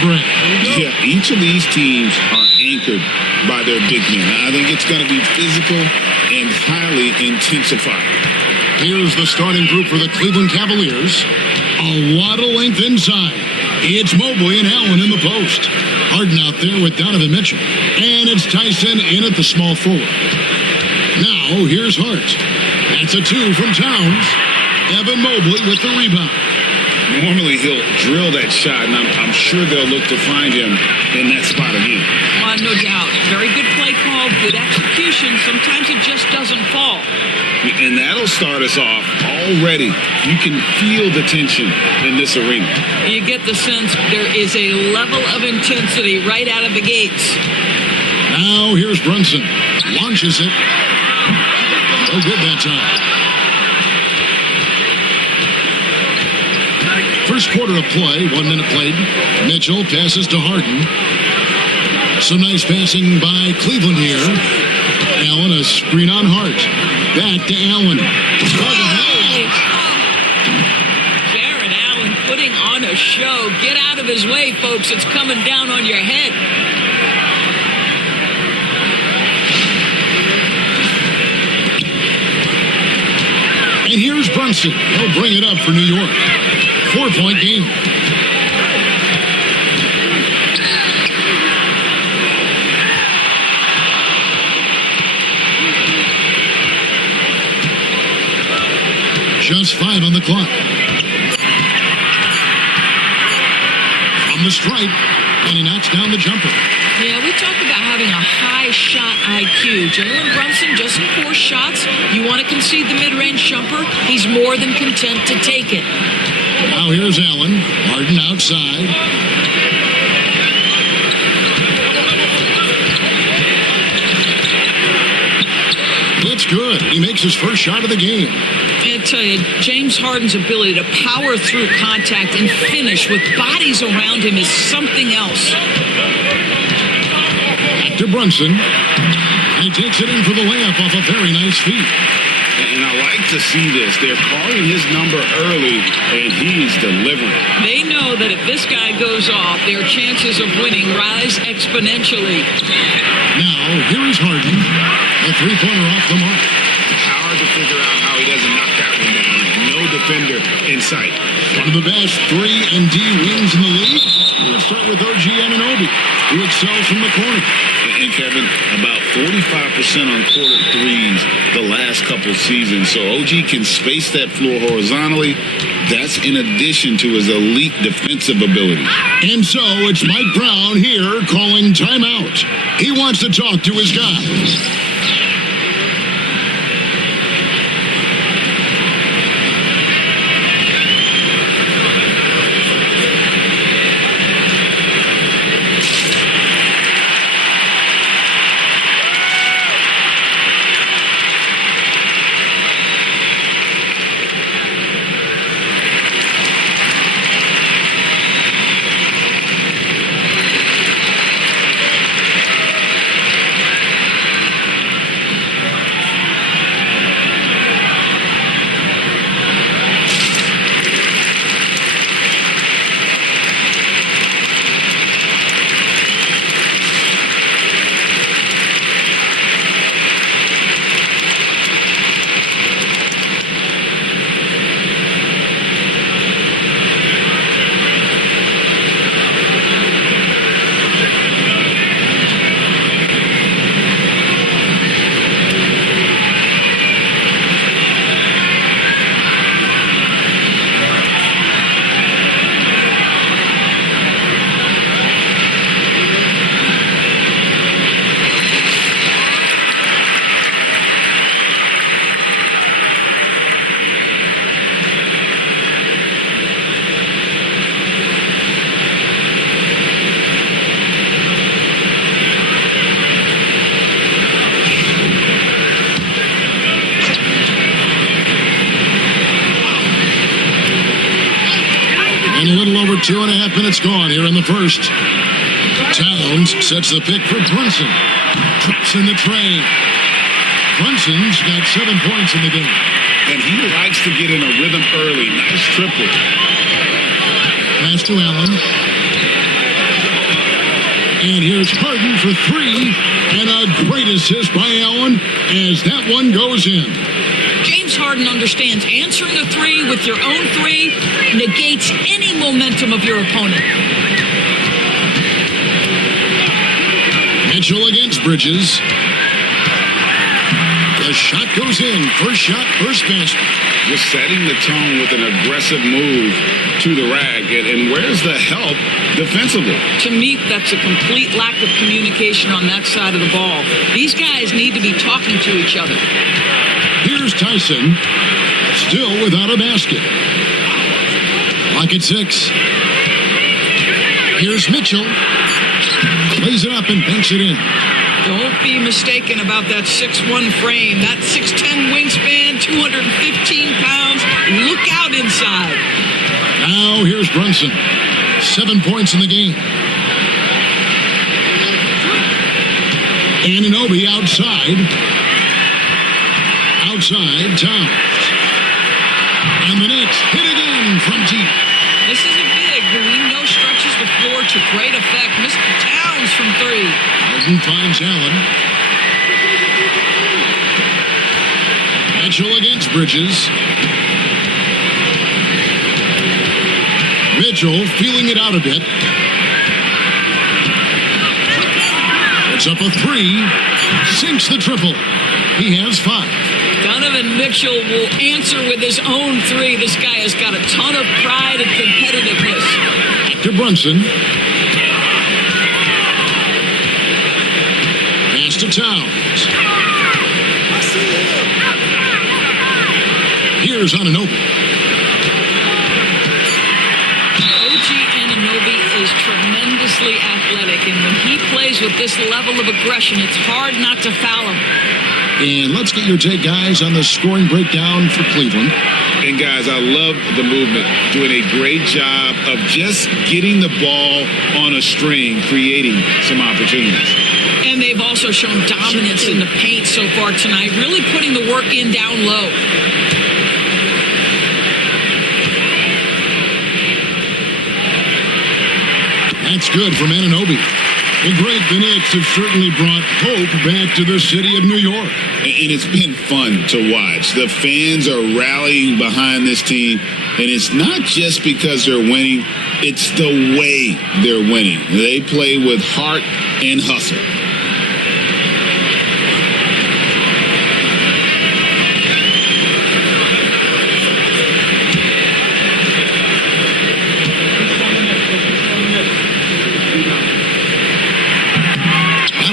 Gray. Yeah, each of these teams are anchored by their big men. I think it's going to be physical and highly intensified. Here's the starting group for the Cleveland Cavaliers. A lot of length inside. It's Mobley and Allen in the post. Harden out there with Donovan Mitchell. And it's Tyson in at the small forward. Now, here's Hart. That's a 2 from Towns. Evan Mobley with the rebound. Normally, he'll drill that shot, and I'm sure they'll look to find him in that spot again. No doubt. Very good play call, good execution. Sometimes it just doesn't fall. And that'll start us off already. You can feel the tension in this arena. You get the sense there is a level of intensity right out of the gates. Now here's Brunson. Launches it. No good that time. First quarter of play, 1 minute played. Mitchell passes to Harden. Some nice passing by Cleveland here. Allen, a screen on Hart. Back to Allen. Jared Allen putting on a show. Get out of his way, folks. It's coming down on your head. And here's Brunson. He'll bring it up for New York. 4-point game. Just 5 on the clock. From the stripe, and he knocks down the jumper. Yeah, we talk about having a high shot IQ. Jalen Brunson, just 4 shots. You want to concede the mid-range jumper, he's more than content to take it. Now here's Allen. Harden outside. It's good. He makes his first shot of the game. I tell you, James Harden's ability to power through contact and finish with bodies around him is something else. Back to Brunson. He takes it in for the layup off a very nice feed. And I like to see this. They're calling his number early, and he's delivering. They know that if this guy goes off, their chances of winning rise exponentially. Now, here is Harden. A 3-pointer off the mark. Hard to figure out how he doesn't knock that one down. No defender in sight. One of the best 3-and-D wings in the league. Let's start with OG Anunoby, who excels from the corner. And Kevin, about 45% on quarter threes the last couple seasons. So OG can space that floor horizontally. That's in addition to his elite defensive ability. And so it's Mike Brown here calling timeout. He wants to talk to his guys. And a little over 2.5 minutes gone here in the first. Towns sets the pick for Brunson. Trips in the tray. Brunson's got 7 points in the game. And he likes to get in a rhythm early. Nice triple. Pass to Allen. And here's Harden for three. And a great assist by Allen as that one goes in. James Harden understands answering a three with your own three negates any momentum of your opponent. Mitchell against Bridges. The shot goes in. First shot, first basket. Just setting the tone with an aggressive move to the rack. And where's the help defensively? To me, that's a complete lack of communication on that side of the ball. These guys need to be talking to each other. Here's Tyson, still without a basket. Clock at 6. Here's Mitchell. Plays it up and banks it in. Don't be mistaken about that 6'1" frame. That 6'10" wingspan, 215 pounds. Look out inside. Now here's Brunson. 7 points in the game. Anunoby outside. Outside, Towns. And the Knicks hit again from deep. This is a big who we know stretches the floor to great effect. Mr. Towns from three. Harden finds Allen. Mitchell against Bridges. Mitchell feeling it out a bit. Puts up a three. Sinks the triple. He has 5. Donovan Mitchell will answer with his own three. This guy has got a ton of pride and competitiveness. To Brunson. Pass to Towns. Here's Anunoby. OG Anunoby is tremendously athletic, and when he plays with this level of aggression, it's hard not to foul him. And let's get your take, guys, on the scoring breakdown for Cleveland. And, guys, I love the movement. Doing a great job of just getting the ball on a string, creating some opportunities. And they've also shown dominance in the paint so far tonight, really putting the work in down low. That's good from Anunoby. The great Knicks have certainly brought hope back to the city of New York. And it's been fun to watch. The fans are rallying behind this team. And it's not just because they're winning. It's the way they're winning. They play with heart and hustle.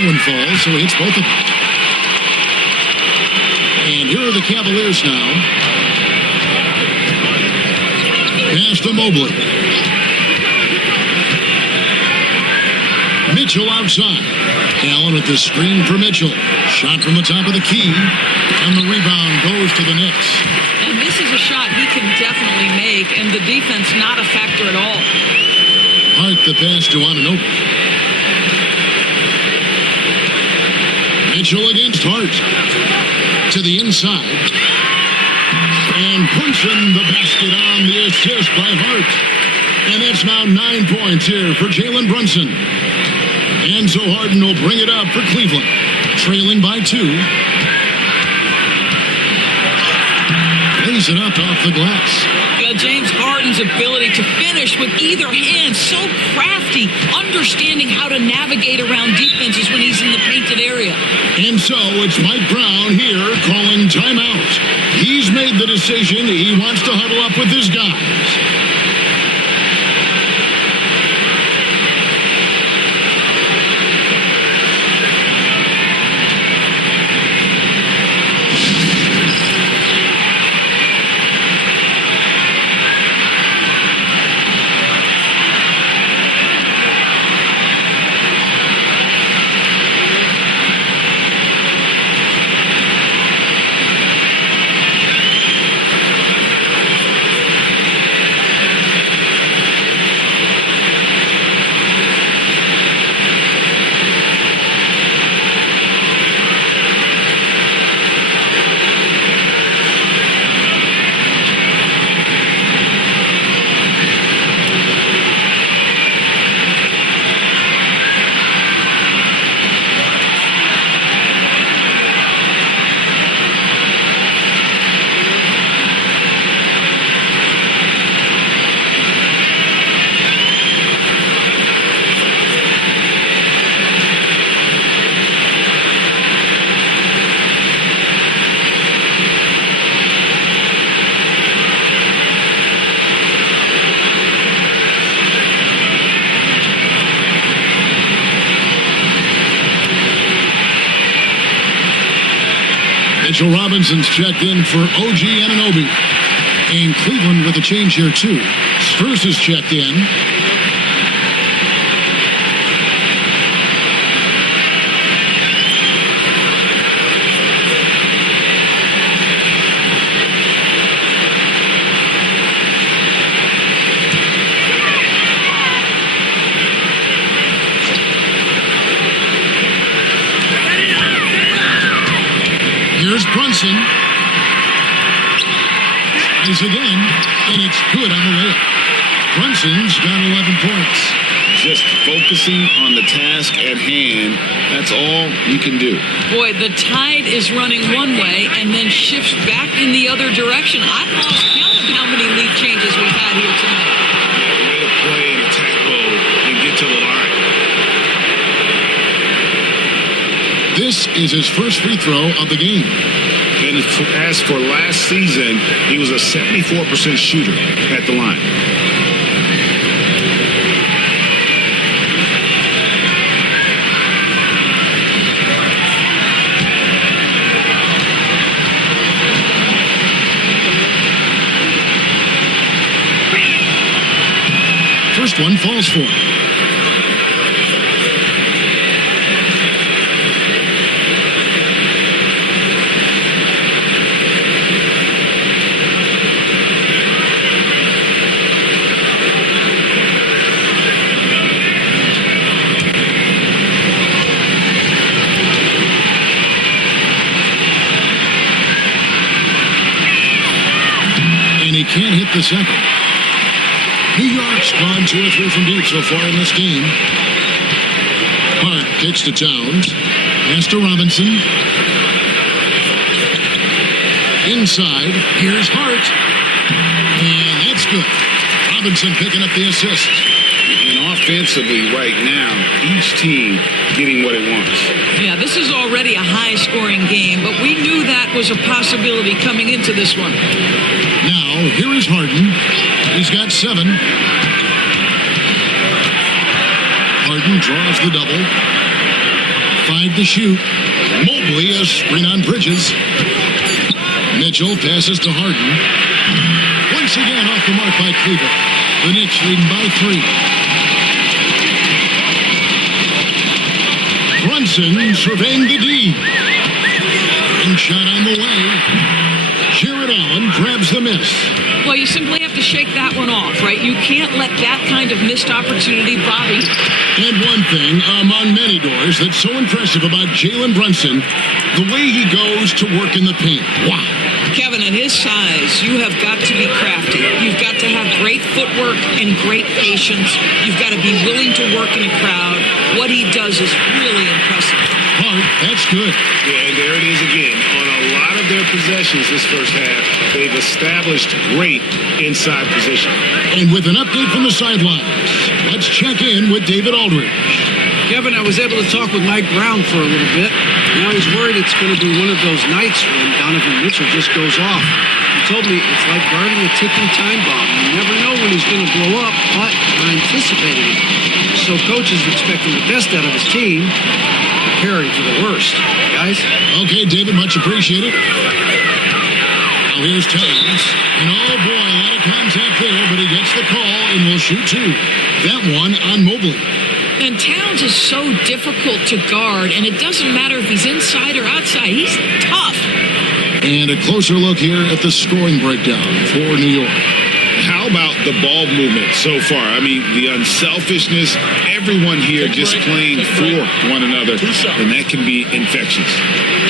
One falls, so he hits both of them. And here are the Cavaliers now. Pass to Mobley. Mitchell outside. Allen with the screen for Mitchell. Shot from the top of the key. And the rebound goes to the Knicks. And this is a shot he can definitely make, and the defense not a factor at all. Hart the pass to Anunoby. Mitchell against Hart. To the inside. And punching the basket on the assist by Hart. And that's now 9 points here for Jalen Brunson. And so Harden will bring it up for Cleveland. Trailing by 2. Lays it up off the glass. James Harden's ability to finish with either hand, so crafty, understanding how to navigate around defenses when he's in the painted area. And so it's Mike Brown here calling timeout. He's made the decision. He wants to huddle up with his guys. Mitchell Robinson's checked in for OG Anunoby. And Cleveland with a change here, too. Strus is checked in. Here's Brunson. Is again, and it's good on the layup. Brunson's got 11 points. Just focusing on the task at hand, that's all you can do. Boy, the tide is running one way and then shifts back in the other direction. I've lost count of how many lead changes we've had here tonight. The way to play in attack mode and get to the line. This is his first free throw of the game. And as for last season, he was a 74% shooter at the line. First one falls for him. Can't hit the second. New York's gone 2 or 3 from deep so far in this game. Hart kicks to Towns. Pass to Robinson. Inside. Here's Hart. And that's good. Robinson picking up the assist. And offensively right now, each team getting what it wants. Yeah, this is already a high-scoring game, but we knew that was a possibility coming into this one. Now, here is Harden. He's got 7. Harden draws the double. 5 to shoot. Mobley a screen on Bridges. Mitchell passes to Harden. Once again off the mark by Cleveland. The Knicks leading by 3. Brunson surveying the D. And shot on the way. Jared Allen grabs the miss. Well, you simply have to shake that one off, right? You can't let that kind of missed opportunity bother you. And one thing among many doors that's so impressive about Jalen Brunson, the way he goes to work in the paint. Wow. Kevin, at his size, you have got to be crafty. You've got to have great footwork and great patience. You've got to be willing to work in a crowd. What he does is really impressive. Hart, that's good. Yeah, and there it is again. On a lot of their possessions this first half, they've established great inside position. And with an update from the sidelines, let's check in with David Aldridge. Kevin, I was able to talk with Mike Brown for a little bit. Now he's worried it's going to be one of those nights when Donovan Mitchell just goes off. He told me it's like guarding a ticking time bomb. You never know when he's going to blow up, but we're anticipating it. So coach is expecting the best out of his team, preparing for the worst. Guys? Okay, David, much appreciated. Now here's Towns. And oh boy, a lot of contact there, but he gets the call and will shoot 2. That one on Mobley. And Towns is so difficult to guard, and it doesn't matter if he's inside or outside. He's tough. And a closer look here at the scoring breakdown for New York. How about the ball movement so far? I mean, the unselfishness, everyone here just playing for one another, and that can be infectious.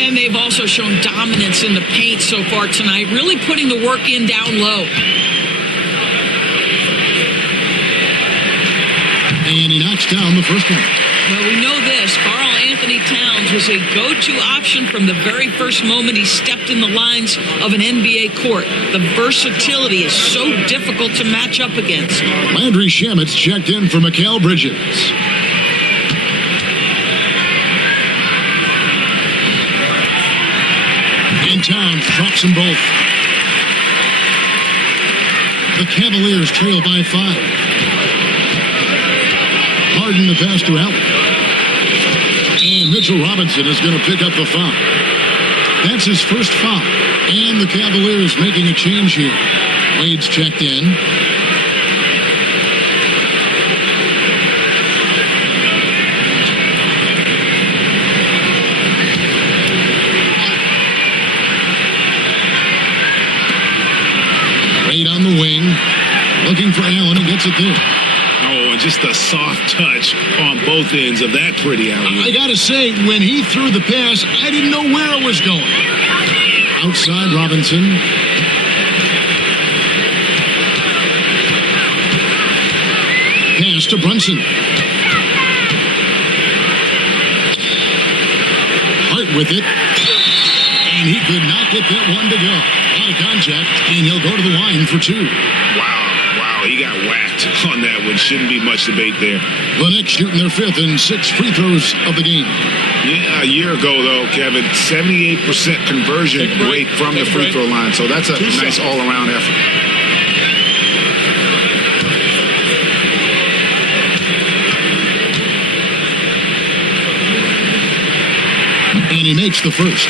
And they've also shown dominance in the paint so far tonight, really putting the work in down low. And he knocks down the first one. Well, we know this. Karl Anthony Towns was a go-to option from the very first moment he stepped in the lines of an NBA court. The versatility is so difficult to match up against. Landry Shamit's checked in for Mikal Bridges. And Towns drops them both. The Cavaliers trail by 5. Harden the pass to Allen. And Mitchell Robinson is going to pick up the foul. That's his first foul. And the Cavaliers making a change here. Wade's checked in. Wade on the wing. Looking for Allen. He gets it there. Oh, and just a soft touch on both ends of that pretty alley. I gotta say, when he threw the pass, I didn't know where it was going. Outside, Robinson. Pass to Brunson. Hart with it. And he could not get that one to go. Out of contact, and he'll go to the line for two. Wow, he got whacked on that one. Shouldn't be much debate there. The Knicks shooting their fifth and 6 free throws of the game. Yeah, a year ago, though, Kevin, 78% conversion rate from the free throw line. So that's a nice all-around effort. And he makes the first.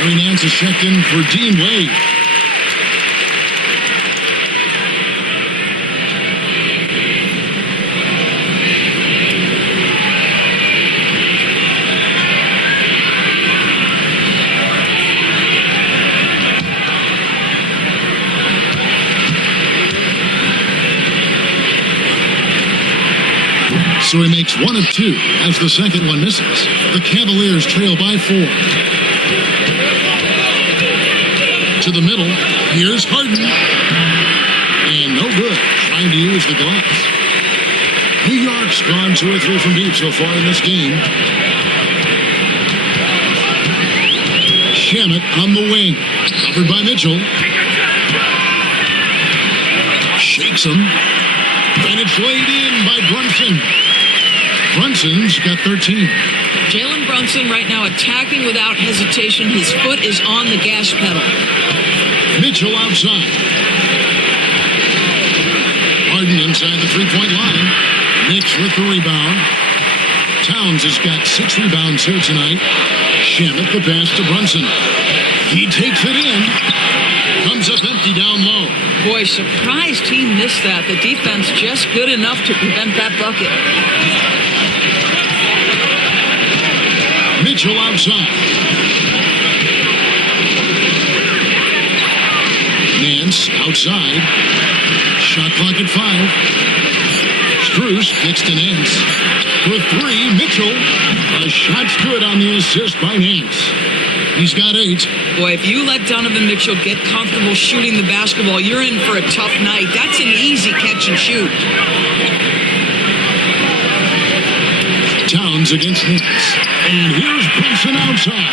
Larry Nance is checked in for Dean Wade. So he makes one of two as the second one misses. The Cavaliers trail by 4. To the middle. Here's Harden. And no good. Trying to use the glass. New York's gone 2 or 3 from deep so far in this game. Shamet on the wing. Covered by Mitchell. Shakes him. And it's laid in by Brunson. Brunson's got 13. Jalen Brunson right now attacking without hesitation. His foot is on the gas pedal. Mitchell outside. Harden inside the three-point line. Knicks with the rebound. Towns has got 6 rebounds here tonight. Shamet the pass to Brunson. He takes it in. Comes up empty down low. Boy, surprised he missed that. The defense just good enough to prevent that bucket. Mitchell outside. Nance outside. Shot clock at 5. Strus kicks to Nance. For 3, Mitchell. The shot's good on the assist by Nance. He's got 8. Boy, if you let Donovan Mitchell get comfortable shooting the basketball, you're in for a tough night. That's an easy catch and shoot. Towns against Knicks. And here's Brunson outside.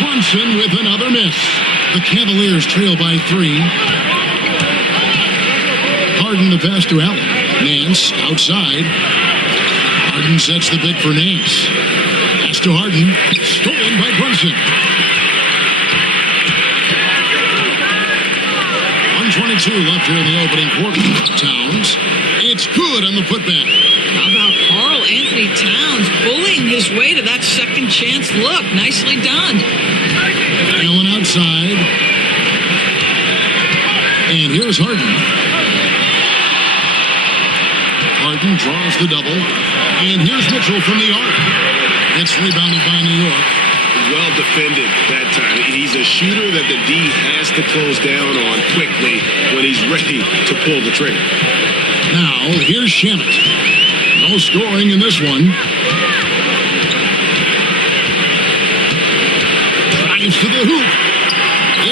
Brunson with another miss. The Cavaliers trail by 3. Harden the pass to Allen. Nance outside. Harden sets the pick for Nance. Pass to Harden. Stolen by Brunson. 1:22 left here in the opening quarter. Towns. It's good on the putback. How about Karl Anthony Towns bullying his way to that second chance look? Nicely done. Allen outside. And here's Harden. Harden draws the double. And here's Mitchell from the arc. It's rebounded by New York. Well defended that time. He's a shooter that the D has to close down on quickly when he's ready to pull the trigger. Now, here's Shamet. No scoring in this one. Drives to the hoop.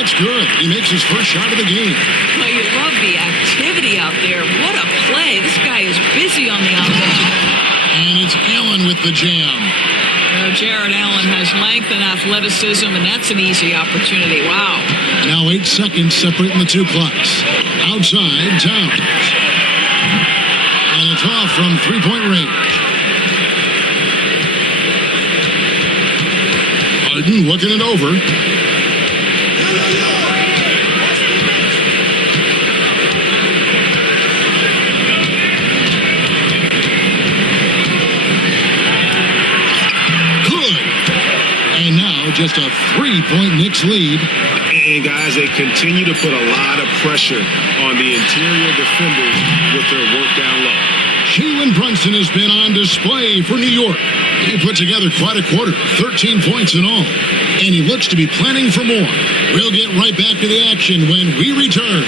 It's good. He makes his first shot of the game. Well, you love the activity out there. What a play. This guy is busy on the offensive. And it's Allen with the jam. Jared Allen has length and athleticism, and that's an easy opportunity. Wow. Now 8 seconds separating the 2 clocks. Outside, Towns. And it's off from 3-point range. Harden looking it over. with just a 3-point Knicks lead. And guys, they continue to put a lot of pressure on the interior defenders with their work down low. Jalen Brunson has been on display for New York. He put together quite a quarter, 13 points in all. And he looks to be planning for more. We'll get right back to the action when we return.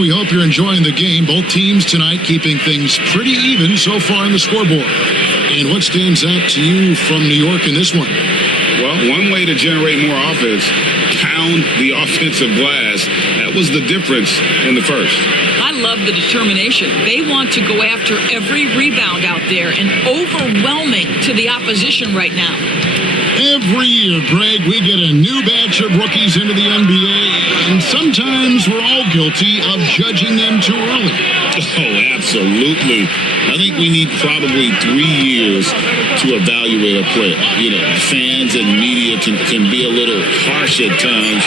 We hope you're enjoying the game. Both teams tonight keeping things pretty even so far on the scoreboard. And what stands out to you from New York in this one? Well, one way to generate more offense, pound the offensive glass. That was the difference in the first. I love the determination. They want to go after every rebound out there and overwhelming to the opposition right now. Every year, Greg, we get a new batch of rookies into the NBA, and sometimes we're all guilty of judging them too early. Oh, absolutely. I think we need probably 3 years to evaluate a player. You know, fans and media can be a little harsh at times,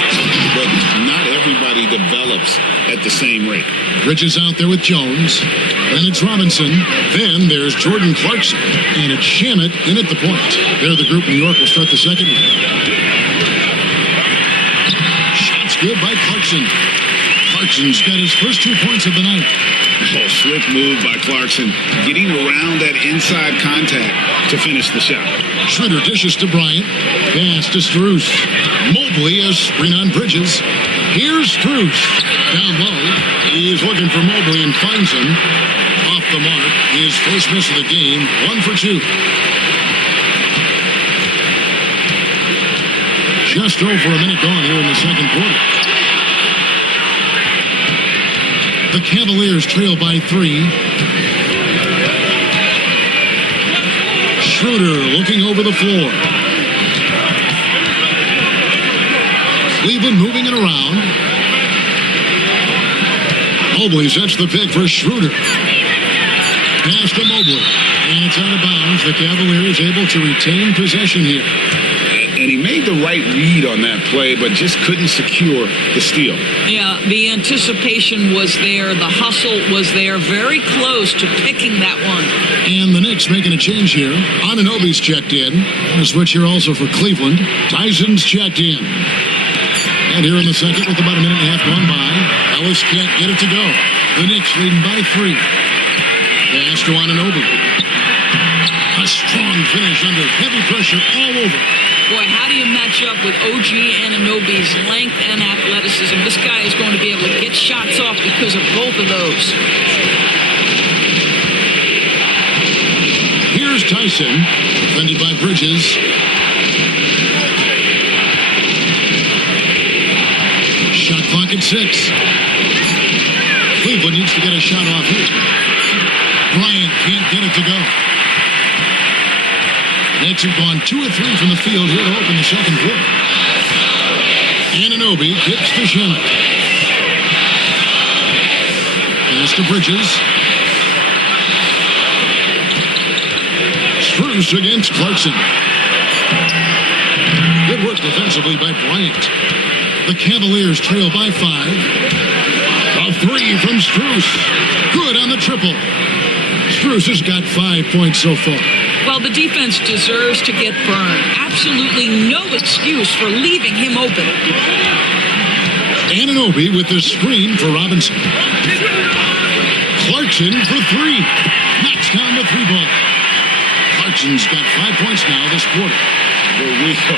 but not everybody develops at the same rate. Bridges out there with Jones. Then it's Robinson. Then there's Jordan Clarkson. And it's Shamet in at the point. They're the group New York will start the second one. Shots good by Clarkson. Clarkson's got his first 2 points of the night. Oh, swift move by Clarkson, getting around that inside contact to finish the shot. Schroeder dishes to Bryant. Pass to Strus. Mobley a screen on Bridges. Here's Strus. Down low. He's looking for Mobley and finds him. Off the mark. His first miss of the game. 1 for 2. Just over a minute gone here in the second quarter. The Cavaliers trail by 3. Schroeder looking over the floor. Cleveland moving it around. Mobley sets the pick for Schroeder. Pass to Mobley. And it's out of bounds. The Cavaliers able to retain possession here. And he made the right read on that play, but just couldn't secure the steal. Yeah, the anticipation was there. The hustle was there. Very close to picking that one. And the Knicks making a change here. Anunoby's checked in. A switch here also for Cleveland. Tyson's checked in. And here in the second with about a minute and a half gone by. Ellis can't get it to go. The Knicks leading by 3. Pass to Anunoby. A strong finish under heavy pressure all over. Boy, how do you match up with OG Anunoby's length and athleticism? This guy is going to be able to get shots off because of both of those. Here's Tyson, defended by Bridges. Shot clock at 6. Cleveland needs to get a shot off here. Bryant can't get it to go. The Knicks have gone 2 of 3 from the field here to open the second quarter. Anunoby kicks to Shamet. Pass to Bridges. Strus against Clarkson. Good work defensively by Bryant. The Cavaliers trail by 5. A 3 from Strus. Good on the triple. Strus has got 5 points so far. Well, the defense deserves to get burned. Absolutely no excuse for leaving him open. Anunoby with the screen for Robinson. Clarkson for 3. Knocks down the 3-ball. Clarkson's got 5 points now this quarter. Here we go.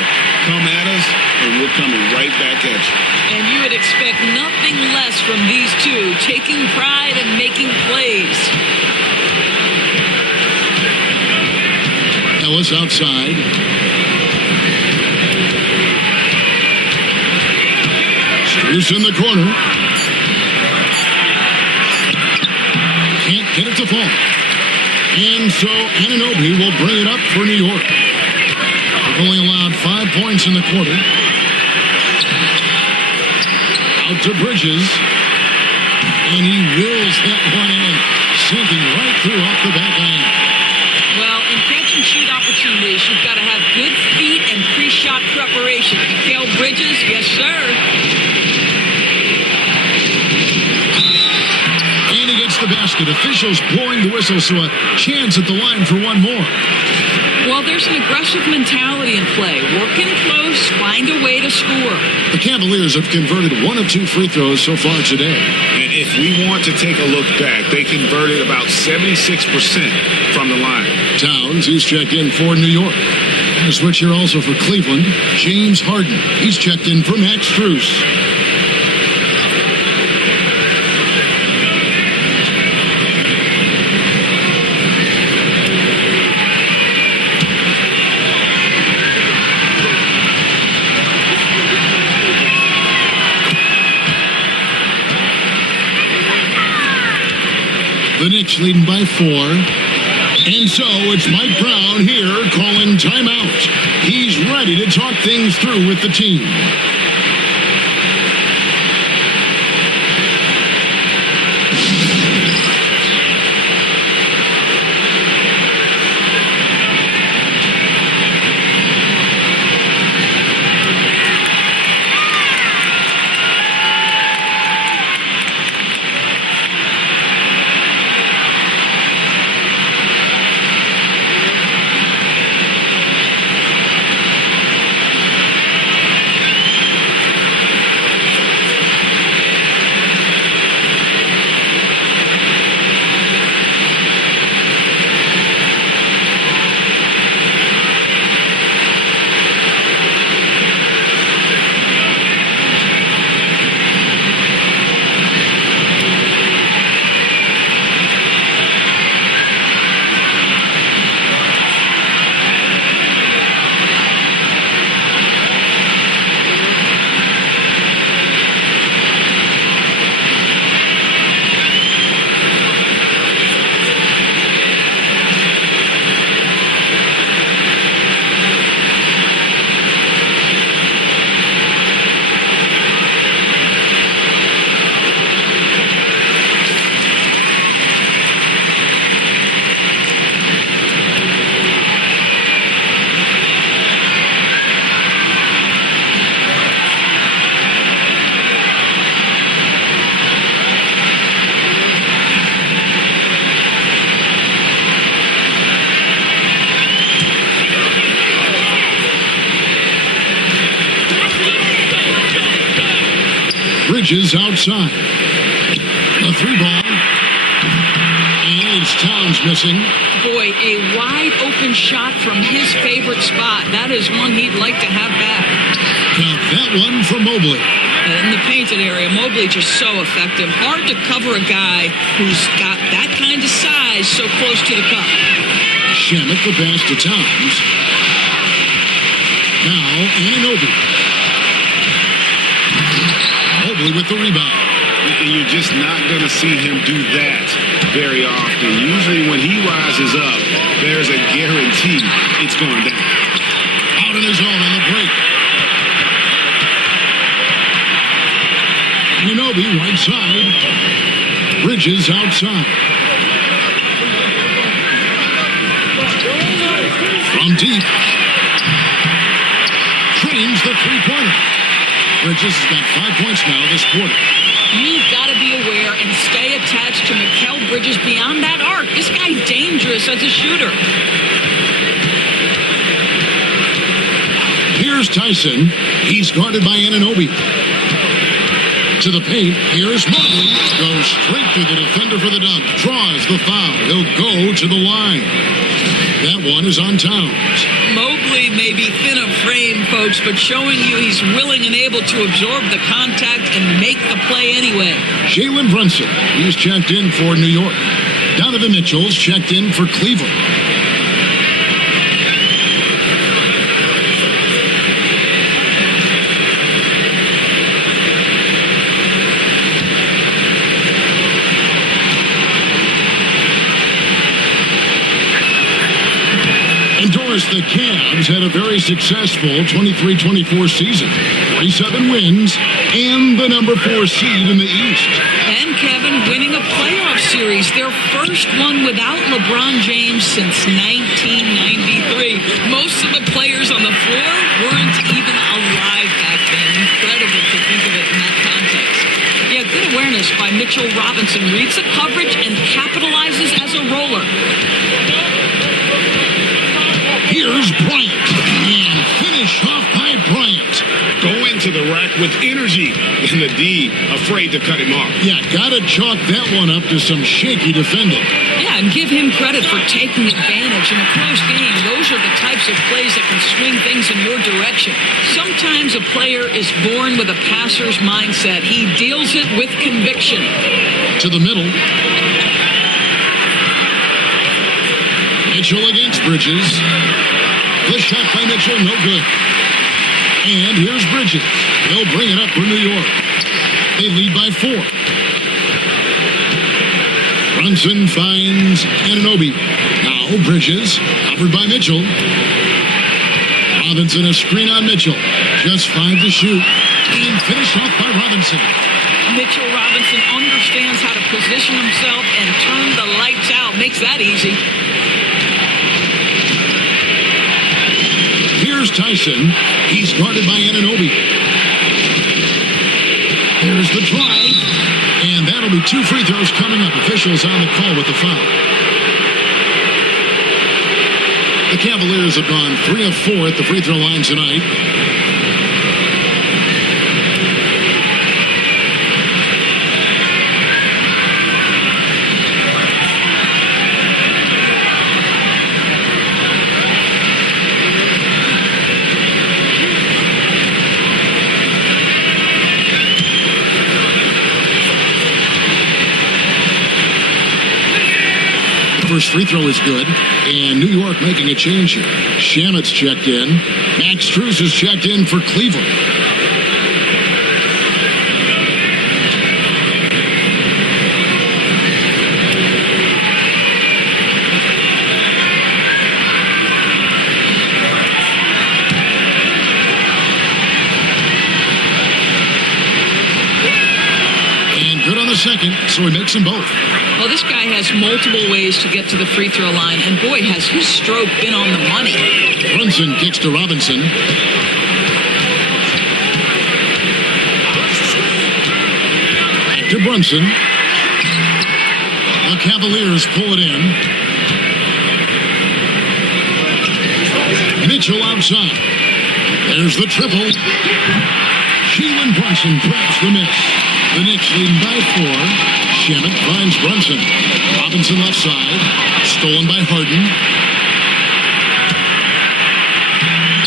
Come at us, and we're coming right back at you. And you would expect nothing less from these two, taking pride and making plays. Ellis outside. Strus in the corner. Can't get it to fall. And so Anunoby will bring it up for New York. They've only allowed 5 points in the quarter. Out to Bridges. And he wills that one in, sinking right through off the back iron. Well, in catch and shoot opportunities, you've got to have good feet and pre-shot preparation. Mikal Bridges, yes, sir. And he gets the basket. Officials blowing the whistle, so a chance at the line for one more. Well, there's an aggressive mentality in play. Work in close, find a way to score. The Cavaliers have converted 1 of 2 free throws so far today. And if we want to take a look back, they converted about 76% from the line. Towns, he's checked in for New York. And a switch here also for Cleveland. James Harden, he's checked in for Max Strus. The Knicks leading by 4. And so it's Mike Brown here calling timeout. He's ready to talk things through with the team. Bridges outside. The 3-ball. And it's Towns missing. Boy, a wide open shot from his favorite spot. That is one he'd like to have back. Count that one for Mobley. In the painted area, Mobley just so effective. Hard to cover a guy who's got that kind of size so close to the cup. Shamet the pass to Towns. Now, Anunoby. Mobley with the rebound. And you're just not going to see him do that very often. Usually when he rises up, there's a guarantee it's going down. Out in his own on the break. Anunoby right side. Bridges outside. From deep. Trains the three-pointer. Bridges has got 5 points now this quarter. You've got to be aware and stay attached to Mikal Bridges beyond that arc. This guy's dangerous as a shooter. Here's Tyson. He's guarded by Anunoby. To the paint. Here's Mobley. Goes straight to the defender for the dunk. Draws the foul. He'll go to the line. That one is on Towns. Mobley may be thin of frame, folks, but showing you he's willing and able to absorb the contact and make the play anyway. Jalen Brunson, he's checked in for New York. Donovan Mitchell's checked in for Cleveland. The Cavs had a very successful 23-24 season. 47 wins and the number 4 seed in the East. And Kevin, winning a playoff series, their first one without LeBron James since 1993. Most of the players on the floor weren't even alive back then. Incredible to think of it in that context. Yeah, good awareness by Mitchell Robinson. Reads the coverage and capitalizes as a roller. Here's Bryant. And finish off by Bryant. Go into the rack with energy, and the D afraid to cut him off. Yeah, gotta chalk that one up to some shaky defending. Yeah, and give him credit for taking advantage in a close game. Those are the types of plays that can swing things in your direction. Sometimes a player is born with a passer's mindset. He deals it with conviction. To the middle. Mitchell against Bridges. The shot by Mitchell, no good. And here's Bridges. They'll bring it up for New York. They lead by 4. Brunson finds Anunoby. Now Bridges, covered by Mitchell. Robinson a screen on Mitchell. Just 5 to shoot. And finished off by Robinson. Mitchell Robinson understands how to position himself and turn the lights out. Makes that easy. Here's Tyson. He's guarded by Anunoby. There's the drive. And that'll be 2 free throws coming up. Officials on the call with the foul. The Cavaliers have gone 3 of 4 at the free throw line tonight. First free throw is good, and New York making a change here. Shamit's checked in. Max Strus is checked in for Cleveland. And good on the second, so he makes them both. Well, this guy has multiple ways to get to the free throw line, and boy, has his stroke been on the money. Brunson kicks to Robinson. Back to Brunson. The Cavaliers pull it in. Mitchell outside. There's the triple. Jalen Brunson grabs the miss. The Knicks lead by 4. Shamit finds Brunson. Robinson left side. Stolen by Harden.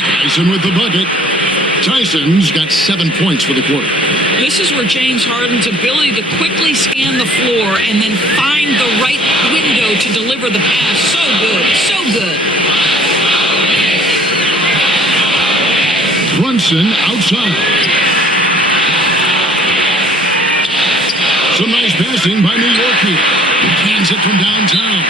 Tyson with the bucket. Tyson's got 7 points for the quarter. This is where James Harden's ability to quickly scan the floor and then find the right window to deliver the pass. So good. So good. Brunson outside. Some nice passing by New York here. Cans it from downtown.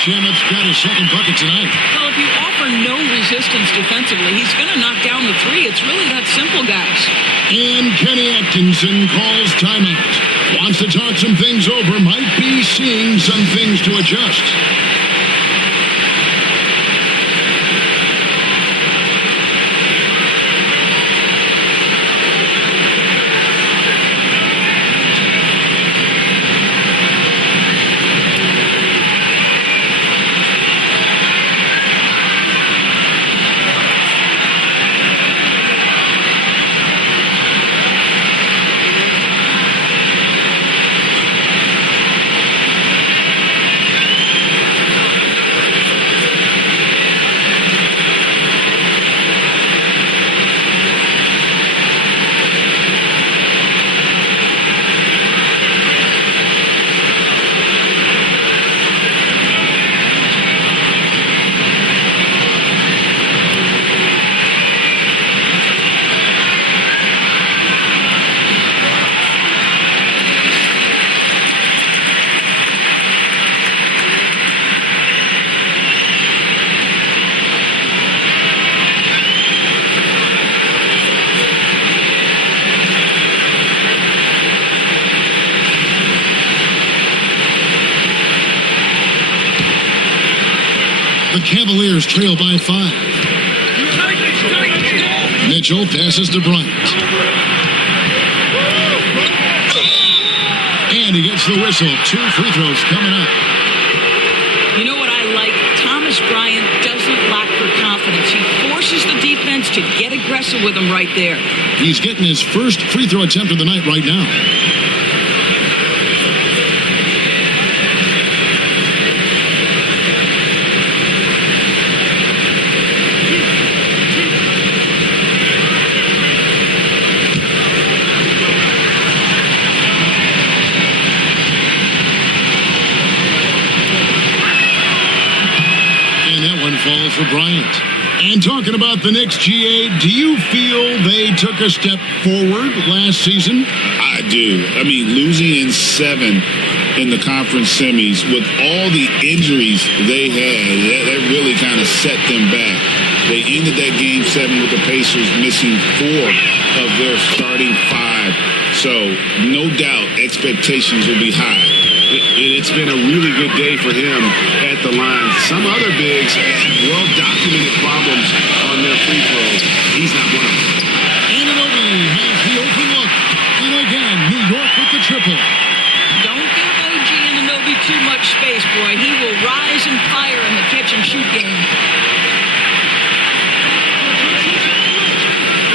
Shamit's got his second bucket tonight. Well, if you offer no resistance defensively, he's going to knock down the 3. It's really that simple, guys. And Kenny Atkinson calls timeout. Wants to talk some things over. Might be seeing some things to adjust. The Cavaliers trail by 5. Mitchell passes to Bryant. And he gets the whistle. 2 free throws coming up. You know what I like? Thomas Bryant doesn't lack for confidence. He forces the defense to get aggressive with him right there. He's getting his first free throw attempt of the night right now. Falls for Bryant. And talking about the Knicks, GA, do you feel they took a step forward last season? I do. I mean, losing in 7 in the conference semis with all the injuries they had, that really kind of set them back. They ended that game 7 with the Pacers missing 4 of their starting 5. So, no doubt, expectations will be high. It's been a really good day for him at the line. Some other bigs have well-documented problems on their free throws. He's not one of them. Anunoby has the open look. And again, New York with the triple. Don't give OG Anunoby too much space, boy. He will rise and fire in the catch-and-shoot game.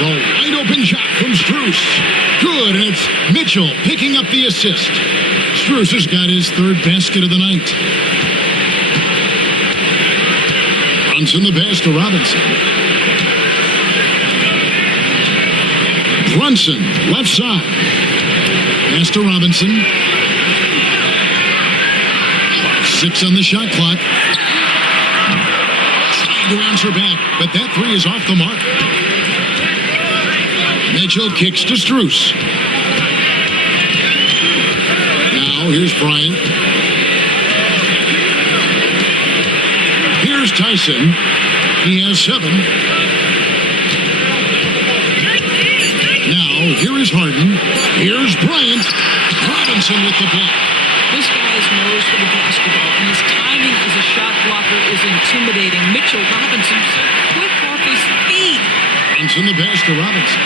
The wide-open shot from Strus. Good, and it's Mitchell picking up the assist. Strus has got his 3rd basket of the night. Brunson the pass to Robinson. Brunson, left side. Pass to Robinson. 6 on the shot clock. Trying to answer back, but that 3 is off the mark. Mitchell kicks to Strus. Now here's Bryant. Here's Tyson. He has 7. Now here is Harden. Here's Bryant. Robinson with the block. This guy has nose for the basketball, and his timing as a shot blocker is intimidating. Mitchell Robinson so quick off his feet. Brunson the pass to Robinson.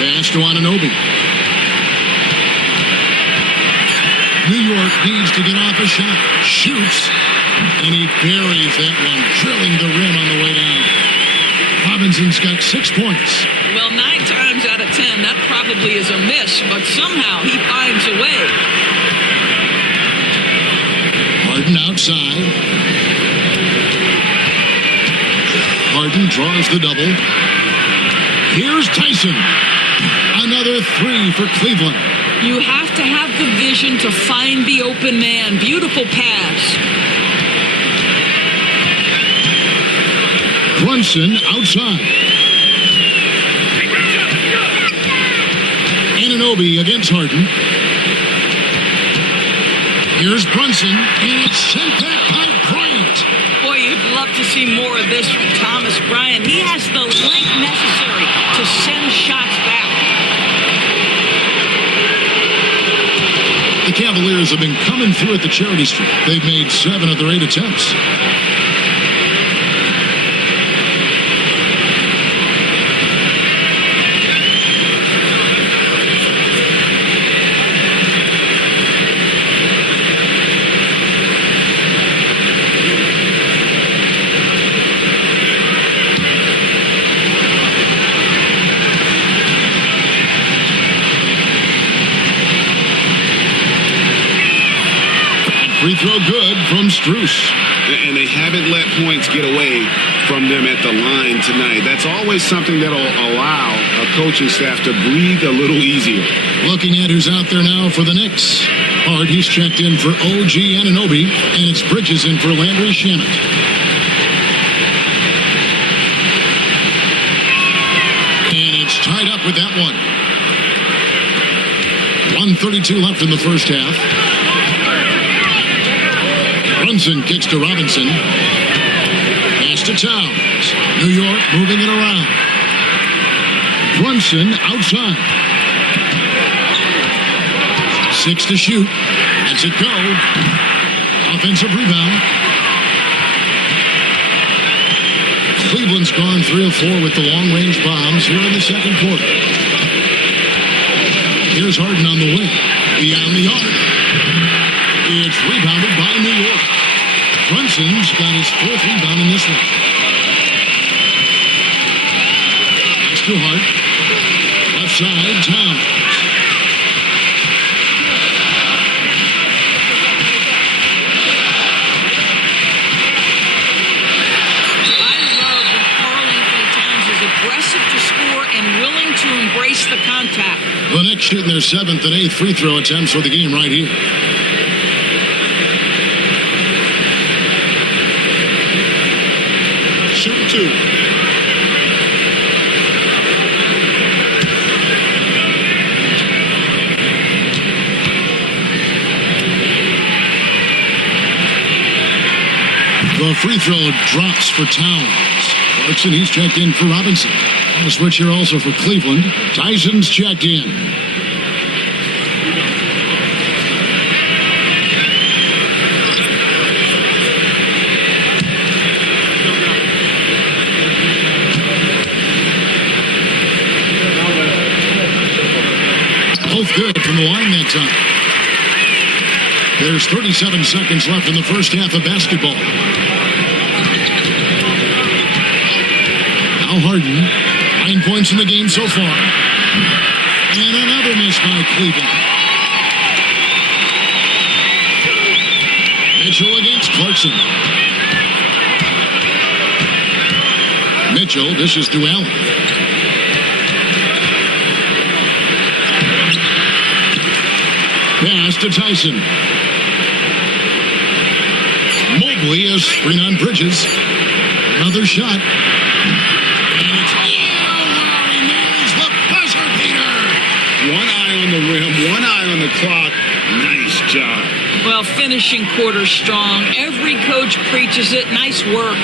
Pass to Anunoby. New York needs to get off a shot. Shoots. And he buries that one, drilling the rim on the way down. Robinson's got 6 points. Well, 9 times out of 10, that probably is a miss, but somehow he finds a way. Harden outside. Harden draws the double. Here's Tyson. Another 3 for Cleveland. You have to have the vision to find the open man. Beautiful pass. Brunson outside. Anunoby against Harden. Here's Brunson, and it's sent back by Bryant. Boy, you'd love to see more of this from Thomas Bryant. He has the length necessary to send shots back. The Cavaliers have been coming through at the charity stripe. They've made 7 of their 8 attempts. Free throw good from Strus. And they haven't let points get away from them at the line tonight. That's always something that'll allow a coaching staff to breathe a little easier. Looking at who's out there now for the Knicks. Hart, he's checked in for OG Anunoby, and it's Bridges in for Landry Shamet. And it's tied up with that one. 1:32 left in the first half. Brunson kicks to Robinson. Pass to Towns. New York moving it around. Brunson outside. 6 to shoot. Lets it go. Offensive rebound. Cleveland's gone 3 of 4 with the long-range bombs here in the second quarter. Here's Harden on the wing. Beyond the arc. It's rebounded by New York. Brunson's got his 4th rebound in this one. Pass to Hart. Left side, Towns. Aggressive to score and willing to embrace the contact. The Knicks shooting their 7th and 8th free throw attempts for the game right here. Shoot 2. The free throw drops for Towns. Clarkson, he's checked in for Robinson. On the switch here also for Cleveland. Tyson's checked in. Both good from the line that time. There's 37 seconds left in the first half of basketball. Now Harden, 9 points in the game so far. And another miss by Cleveland. Mitchell against Clarkson. Mitchell dishes to Allen. Pass to Tyson. Mobley, a screen on Bridges. Another shot. And it's he nails the buzzer beater. One eye on the rim, one eye on the clock. Nice job. Well, finishing quarter strong. Every coach preaches it. Nice work.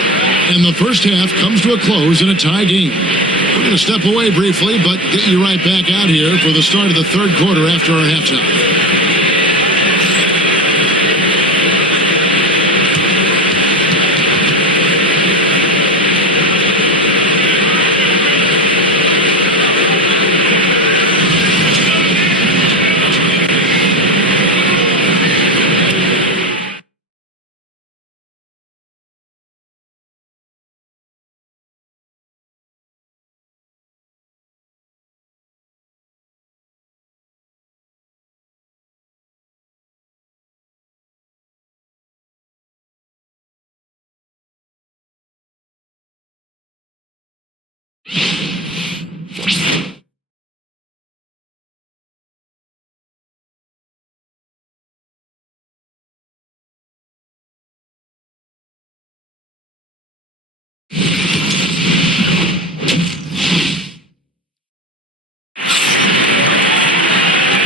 And the first half comes to a close in a tie game. We're going to step away briefly, but get you right back out here for the start of the third quarter after our halftime.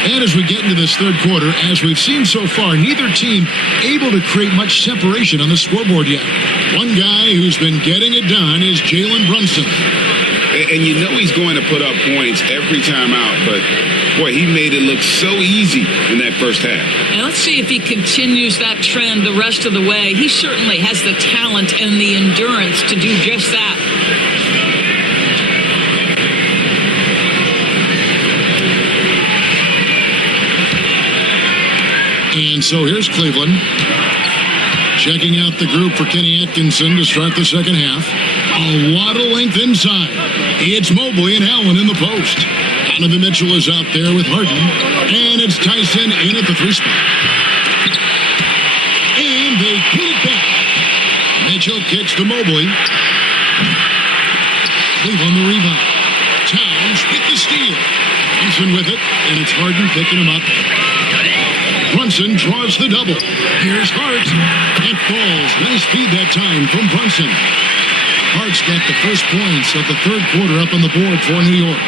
And as we get into this third quarter, as we've seen so far, neither team able to create much separation on the scoreboard yet. One guy who's been getting it done is Jalen Brunson. And you know he's going to put up points every time out, but boy, he made it look so easy in that first half. And let's see if he continues that trend the rest of the way. He certainly has the talent and the endurance to do just that. And so here's Cleveland. Checking out the group for Kenny Atkinson to start the second half. A waddle length inside. It's Mobley and Allen in the post. Donovan Mitchell is out there with Harden. And it's Tyson in at the 3 spot. And they put it back. Mitchell kicks to Mobley. Cleveland the rebound. Towns with the steal. Brunson with it. And it's Harden picking him up. Brunson draws the double. Here's Hart. That falls. Nice feed that time from Brunson. Hart's got the first points of the third quarter up on the board for New York.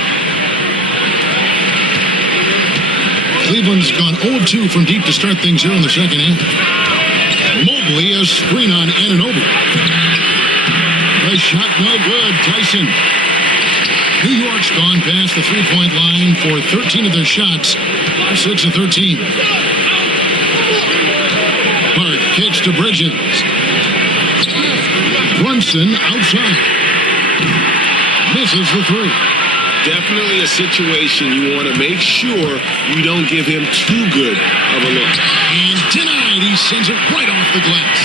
Cleveland's gone 0-2 from deep to start things here in the second half. Mobley, a screen on Anunoby. The shot no good. Tyson. New York's gone past the three-point line for 13 of their shots. 6 of 13. Kicks to Bridges. Brunson outside. Misses the three. Definitely a situation you want to make sure you don't give him too good of a look. And denied. He sends it right off the glass.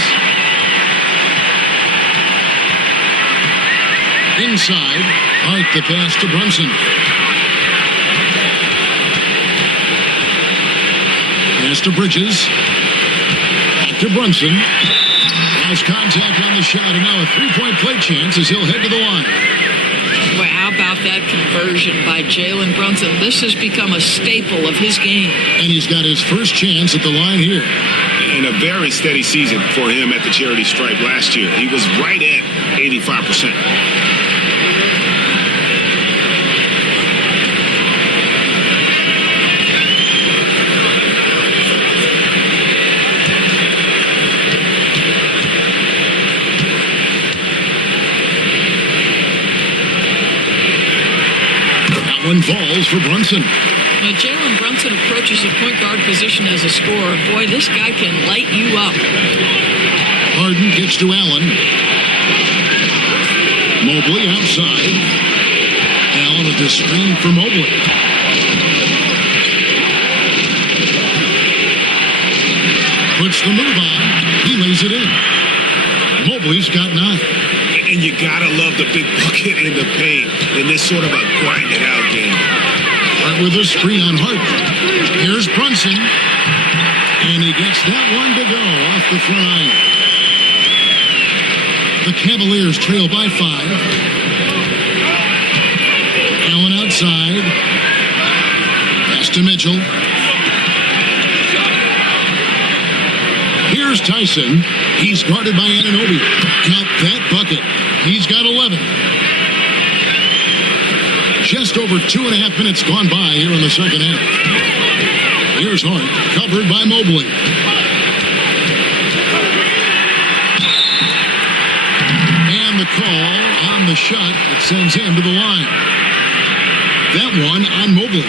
Inside. Hart the pass to Brunson. Pass to Bridges. Back to Brunson. Has contact on the shot, and now a three-point play chance as he'll head to the line. Well, how about that conversion by Jalen Brunson? This has become a staple of his game. And he's got his first chance at the line here. And a very steady season for him at the charity stripe last year. He was right at 85%. One falls for Brunson. Now, Jalen Brunson approaches the point guard position as a scorer. Boy, this guy can light you up. Harden gets to Allen. Mobley outside. Allen with the screen for Mobley. Puts the move on. He lays it in. Mobley's got 9. And you gotta love the big bucket in the paint in this sort of a grind it out game. Hart with a screen on Harden. Here's Brunson. And he gets that one to go off the front iron. The Cavaliers trail by 5. Allen outside. Pass to Mitchell. Here's Tyson. He's guarded by Anunoby. Count that bucket. He's got 11. Just over 2.5 minutes gone by here in the second half. Here's Hart, covered by Mobley. And the call on the shot that sends him to the line. That one on Mobley.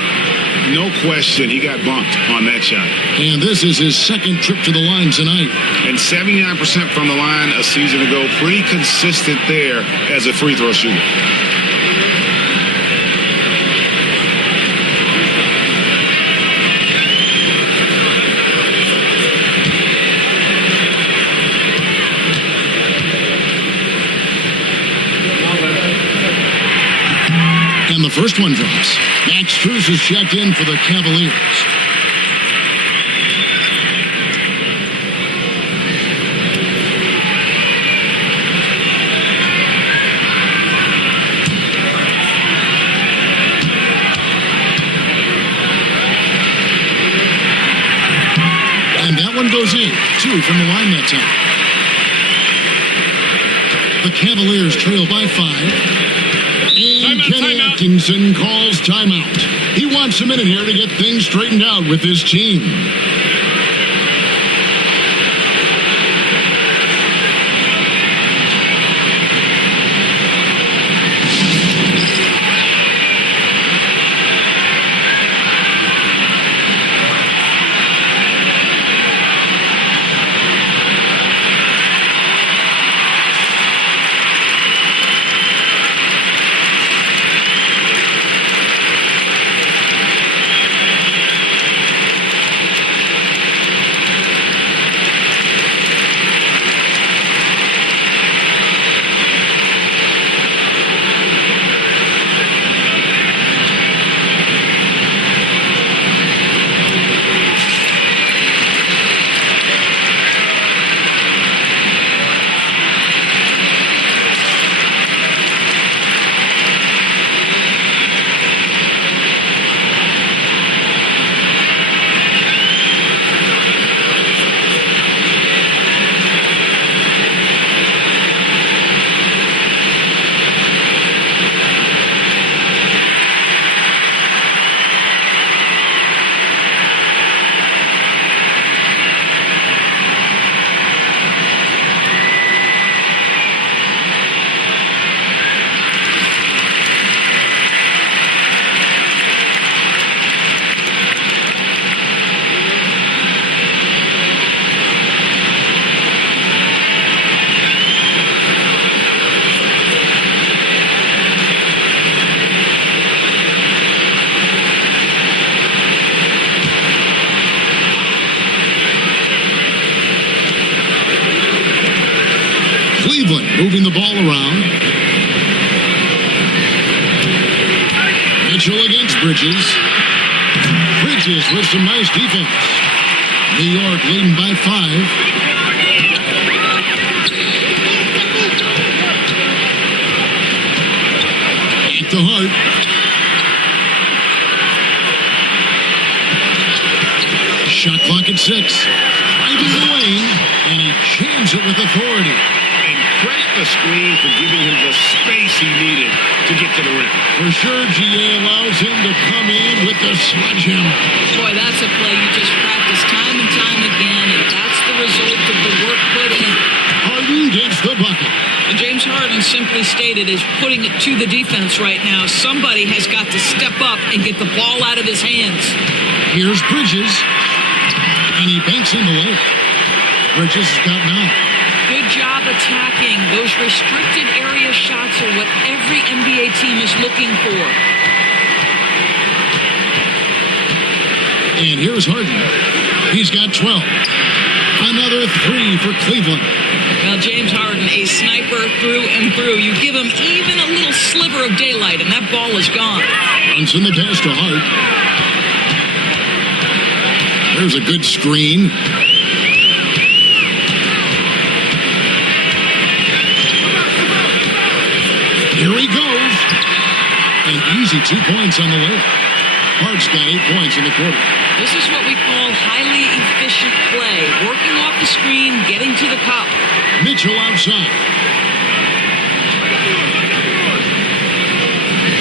No question, he got bumped on that shot. And this is his second trip to the line tonight. And 79% from the line a season ago. Pretty consistent there as a free throw shooter. And the first one drops. Max Strus is checked in for the Cavaliers. And that one goes in. 2 from the line that time. The Cavaliers trail by 5. And Kenny Atkinson calls timeout. He wants a minute here to get things straightened out with his team. the ball around. Mitchell against Bridges. Bridges with some nice defense. New York leading by 5. At the Hart. Shot clock at 6. Finding the lane, and he jams it with authority. And credit the screen for giving him the space he needed to get to the rim. For sure, GA allows him to come in with the sledgehammer. Boy, that's a play you just practice time and time again, and that's the result of the work put in. Harden gets the bucket. And James Harden simply stated is putting it to the defense right now. Somebody has got to step up and get the ball out of his hands. Here's Bridges, and he banks in the layup. Bridges has got 9. Good job attacking. Those restricted area shots are what every NBA team is looking for. And here's Harden. He's got 12. Another 3 for Cleveland. Well, James Harden, a sniper through and through. You give him even a little sliver of daylight, and that ball is gone. Runs in the pass to Hart. There's a good screen. Here he goes. An easy 2 points on the layup. Hart's got 8 points in the quarter. This is what we call highly efficient play. Working off the screen, getting to the cup. Mitchell outside.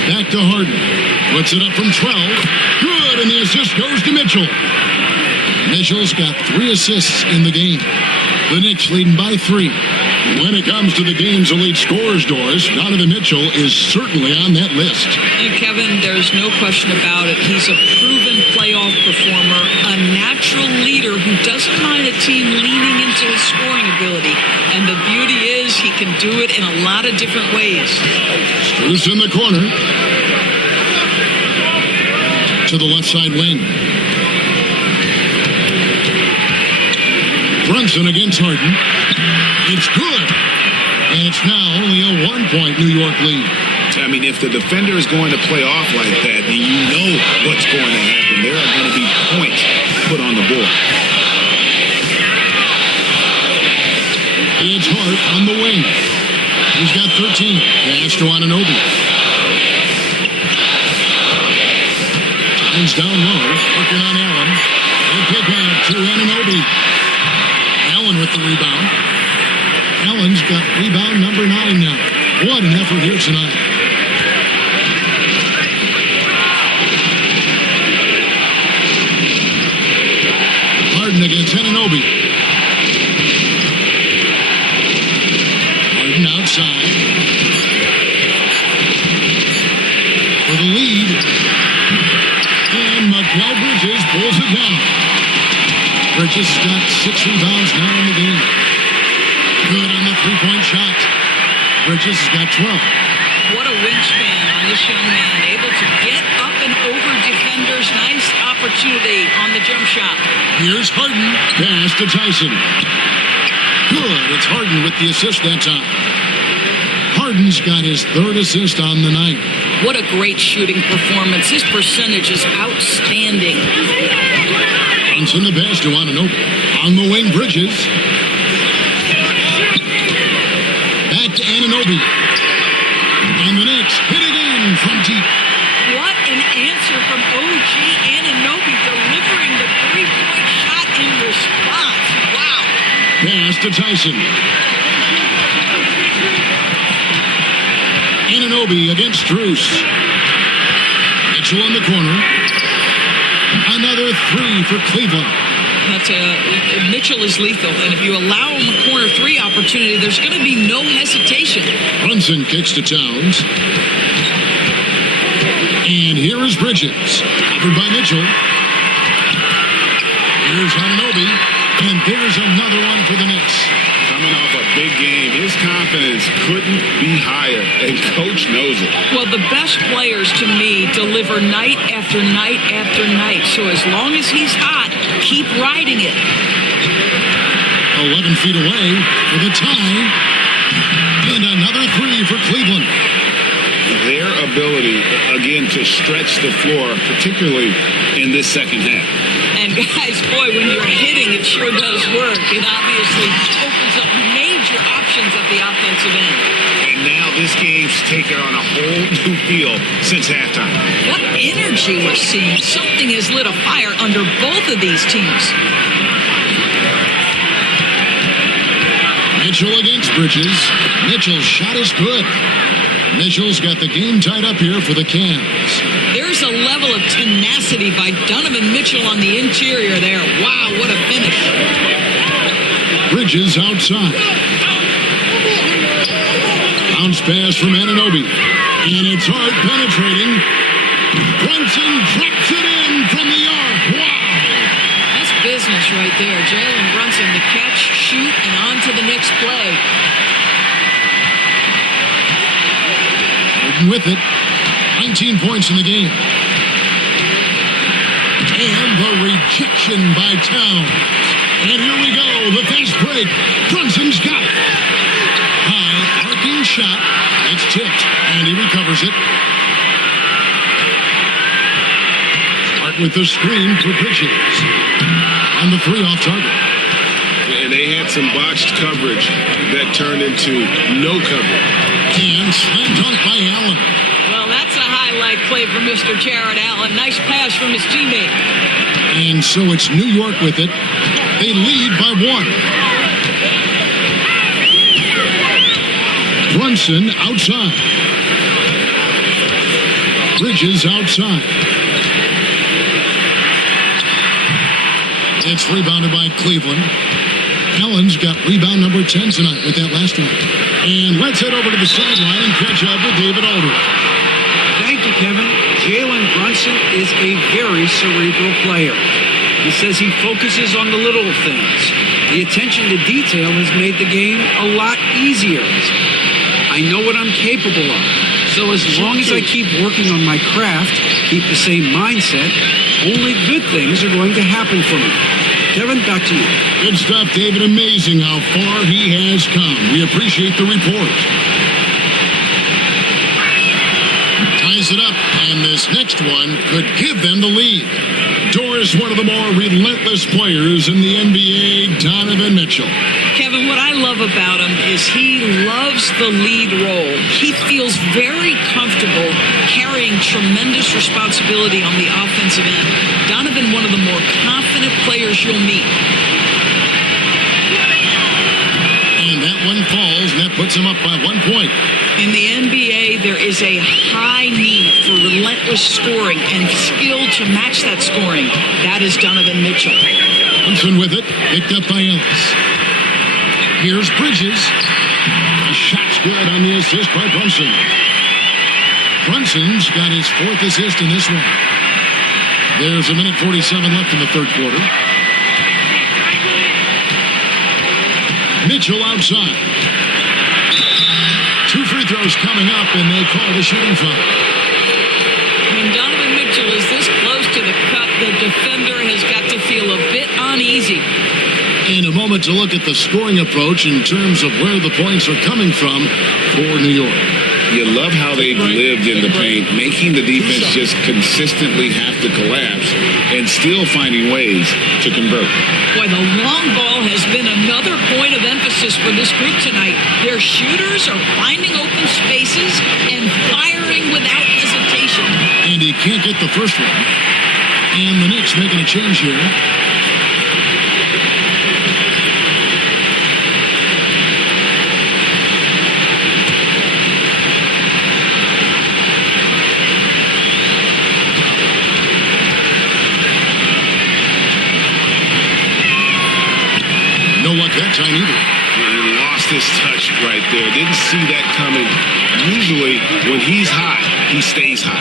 Back to Harden. Puts it up from 12. Good, and the assist goes to Mitchell. Mitchell's got 3 assists in the game. The Knicks leading by 3. When it comes to the game's elite scorers, Doris, Donovan Mitchell is certainly on that list. And Kevin, there's no question about it. He's a proven playoff performer, a natural leader who doesn't mind a team leaning into his scoring ability. And the beauty is he can do it in a lot of different ways. Strus in the corner. To the left side wing. Brunson against Harden. It's good. And it's now only a 1-point New York lead. I mean, if the defender is going to play off like that, then you know what's going to happen. There are going to be points put on the board. It's Hart on the wing. He's got 13. Pass to Anunoby. Time's down low. Working on Allen. They pick out to Anunoby. Allen with the rebound. Allen's got rebound number 9 now. What an effort here tonight. Harden against Anunoby. Harden outside. For the lead. And Mikal Bridges pulls it down. Bridges has got 6 rebounds now in the game. Good on the 3-point shot. Bridges has got 12. What a wingspan on this young man. Able to get up and over defenders. Nice opportunity on the jump shot. Here's Harden. Pass to Tyson. Good. It's Harden with the assist that time. Harden's got his 3rd assist on the night. What a great shooting performance. His percentage is outstanding. Runs in the pass to Anunoby. On the wing, Bridges. Back to Anunoby. And the Knicks hit again from deep. What an answer from OG Anunoby, delivering the 3-point shot in response. Wow. Pass to Tyson. Anunoby against Strus. Mitchell in the corner. Another 3 for Cleveland. Mitchell is lethal, and if you allow him a corner 3 opportunity, there's going to be no hesitation. Brunson kicks to Towns. And here is Bridges. Covered by Mitchell. Here's Anunoby. And there's another one for the Knicks. Coming off a big game, his confidence couldn't be higher, and Coach knows it. Well, the best players, to me, deliver night after night after night. So as long as he's hot, keep riding it. 11 feet away for the tie. And another Another three for Cleveland. Their ability, again, to stretch the floor, particularly in this second half. And guys, boy, when you're hitting, it sure does work. It obviously opens up major options at the offensive end. And now this game's taken on a whole new feel since halftime. What energy we're seeing. Something has lit a fire under both of these teams. Mitchell against Bridges. Mitchell's shot is good. Mitchell's got the game tied up here for the Cavs. There's a level of tenacity by Donovan Mitchell on the interior there. Wow, what a finish. Bridges outside. Bounce pass from Anunoby. And it's hard penetrating. Brunson drops it in from the arc. Wow. That's business right there. Jalen Brunson to catch, shoot, and on to the next play. With it, 19 points in the game. And the rejection by Towns. And here we go, the fast break. Brunson's got it. High, arcing shot. It's tipped, and he recovers it. Hart with the screen for Bridges. On the three off target. And they had some botched coverage that turned into no coverage. And slam dunk by Allen. Well, that's a highlight play for Mr. Jared Allen. Nice pass from his teammate. And so it's New York with it. They lead by one. Brunson outside. Bridges outside. It's rebounded by Cleveland. Allen's got rebound number 10 tonight with that last one. And let's head over to the sideline and catch up with David Aldridge. Thank you, Kevin. Jalen Brunson is a very cerebral player. He says he focuses on the little things. The attention to detail has made the game a lot easier. I know what I'm capable of. So as long as I keep working on my craft, keep the same mindset, only good things are going to happen for me. Kevin, back to you. Good stuff, David. Amazing how far he has come. We appreciate the report. Ties it up, and this next one could give them the lead. Doris, one of the more relentless players in the NBA, Donovan Mitchell. Kevin, what I love about him is he loves the lead role. He feels very comfortable carrying tremendous responsibility on the offensive end. Donovan, one of the more confident players you'll meet. And that one falls, and that puts him up by 1 point. In the NBA, there is a high need for relentless scoring and skill to match that scoring. That is Donovan Mitchell. Brunson with it, picked up by Ellis. Here's Bridges. The shot's good on the assist by Brunson. Brunson's got his fourth assist in this one. There's a minute 47 left in the third quarter. Mitchell outside. Two free throws coming up, and they call the shooting foul. When Donovan Mitchell is this close to the cup, the defender has got to feel a bit uneasy. In a moment to look at the scoring approach in terms of where the points are coming from for New York. You love how they've lived in the paint, making the defense just consistently have to collapse and still finding ways to convert. Boy, the long ball has been another point of emphasis for this group tonight. Their shooters are finding open spaces and firing without hesitation. And he can't get the first one. And the Knicks making a change here. No luck that time either. He lost his touch right there. Didn't see that coming. Usually, when he's hot, he stays hot.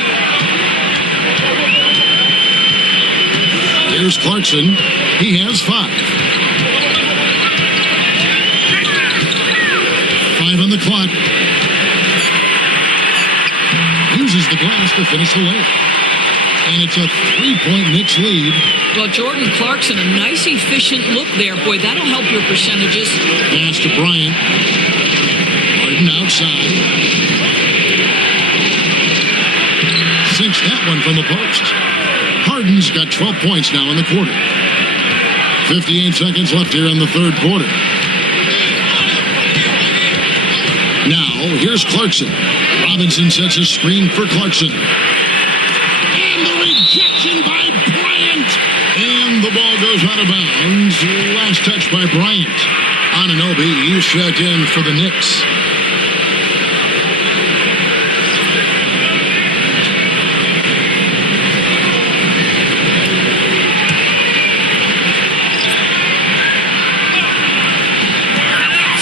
Here's Clarkson. He has 5. 5 on the clock. Uses the glass to finish the layup. And it's a 3-point Knicks lead. Well, Jordan Clarkson, a nice, efficient look there. Boy, that'll help your percentages. Pass to Bryant. Harden outside. side. Sinks that one from the post. Harden's got 12 points now in the quarter. 58 seconds left here in the third quarter. Now, here's Clarkson. Robinson sets a screen for Clarkson. And the rejection by Bryant. And the ball goes out of bounds. Last touch by Bryant. Anunoby, he's checked in for the Knicks.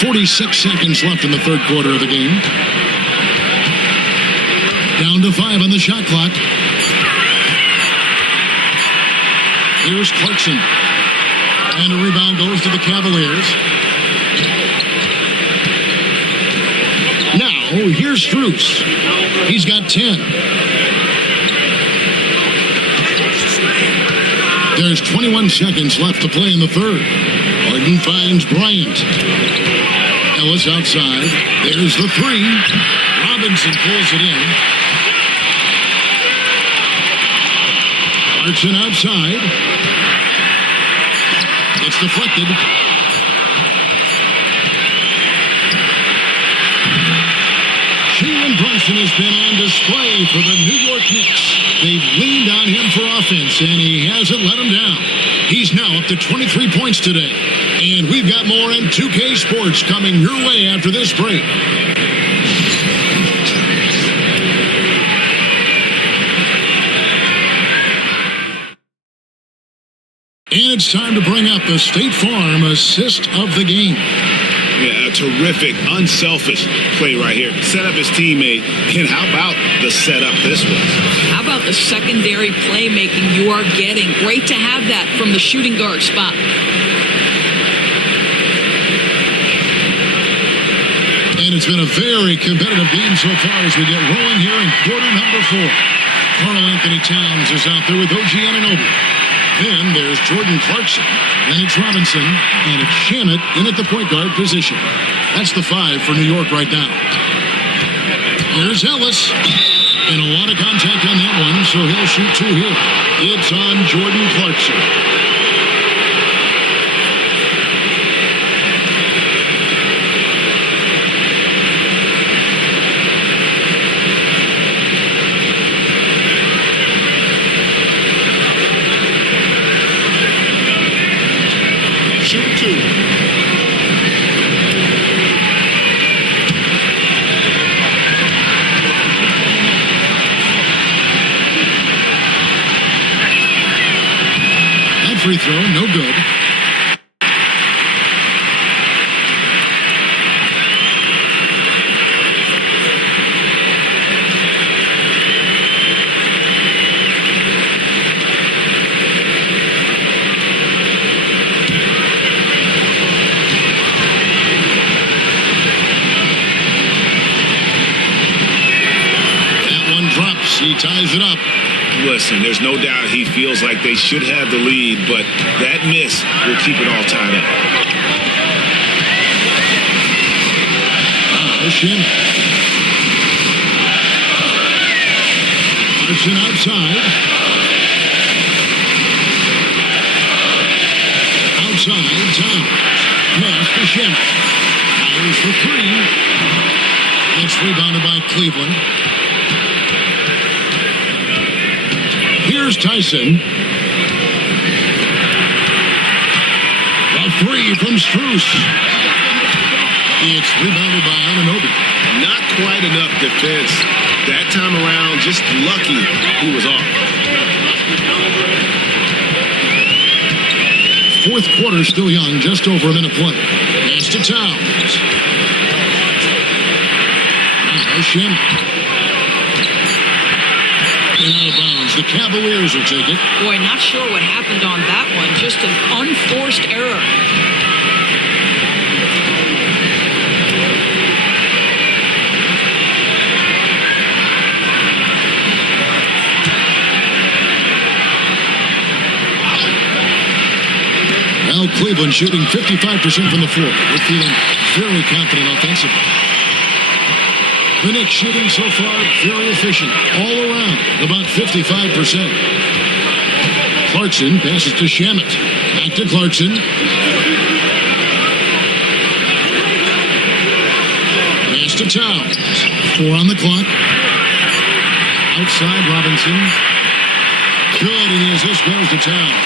.46 seconds left in the third quarter of the game. Down to 5 on the shot clock. Here's Clarkson. And a rebound goes to the Cavaliers. Now, here's Strus. He's got 10. There's 21 seconds left to play in the third. Harden finds Bryant. Ellis outside. There's the three. Robinson pulls it in. Clarkson outside. It's deflected. Jalen Brunson has been on display for the New York Knicks. They've leaned on him for offense, and he hasn't let them down. He's now up to 23 points today. And we've got more in 2K Sports coming your way after this break. And it's time to bring up the State Farm assist of the game. Yeah, a terrific, unselfish play right here. Set up his teammate. And how about the setup this was? How about the secondary playmaking you are getting? Great to have that from the shooting guard spot. And it's been a very competitive game so far as we get rolling here in quarter number 4. Karl Anthony Towns is out there with OG Anunoby. Then there's Jordan Clarkson. Then it's Robinson. And it's Shamet in at the point guard position. That's the 5 for New York right now. Here's Ellis. And a lot of contact on that one, so he'll shoot 2 here. It's on Jordan Clarkson. Free throw, no good. That one drops. He ties it up. Listen, there's no doubt he feels like they should have the lead, but that miss will keep it all tied up. Shamet. Clarkson outside. Outside, Towns. Pass to Shamet. Fires for 3. It's rebounded by Cleveland. Here's Tyson. A 3 from Strus. It's rebounded by Anunoby. Not quite enough defense. That time around, just lucky he was off. Fourth quarter still young, just over a minute play. Pass to Towns. Shamet. Out of bounds. The Cavaliers will take it. Boy, not sure what happened on that one. Just an unforced error. Well, Cleveland shooting 55% from the floor. They're feeling very confident offensively. The Knicks shooting so far very efficient. All around, about 55%. Clarkson passes to Shamet. Back to Clarkson. Pass to Towns. 4 on the clock. Outside Robinson. Good, and the assist goes to Towns.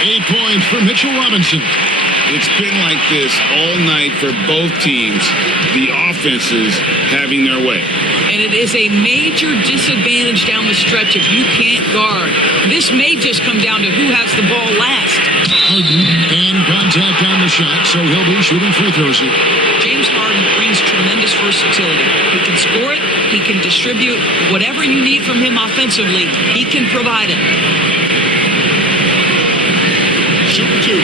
8 points for Mitchell Robinson. It's been like this all night for both teams. The offenses having their way. And it is a major disadvantage down the stretch if you can't guard. This may just come down to who has the ball last. Harden and contact on the shot, so he'll be shooting free throws here. James Harden brings tremendous versatility. He can score it, he can distribute. Whatever you need from him offensively, he can provide it. Shoot 2.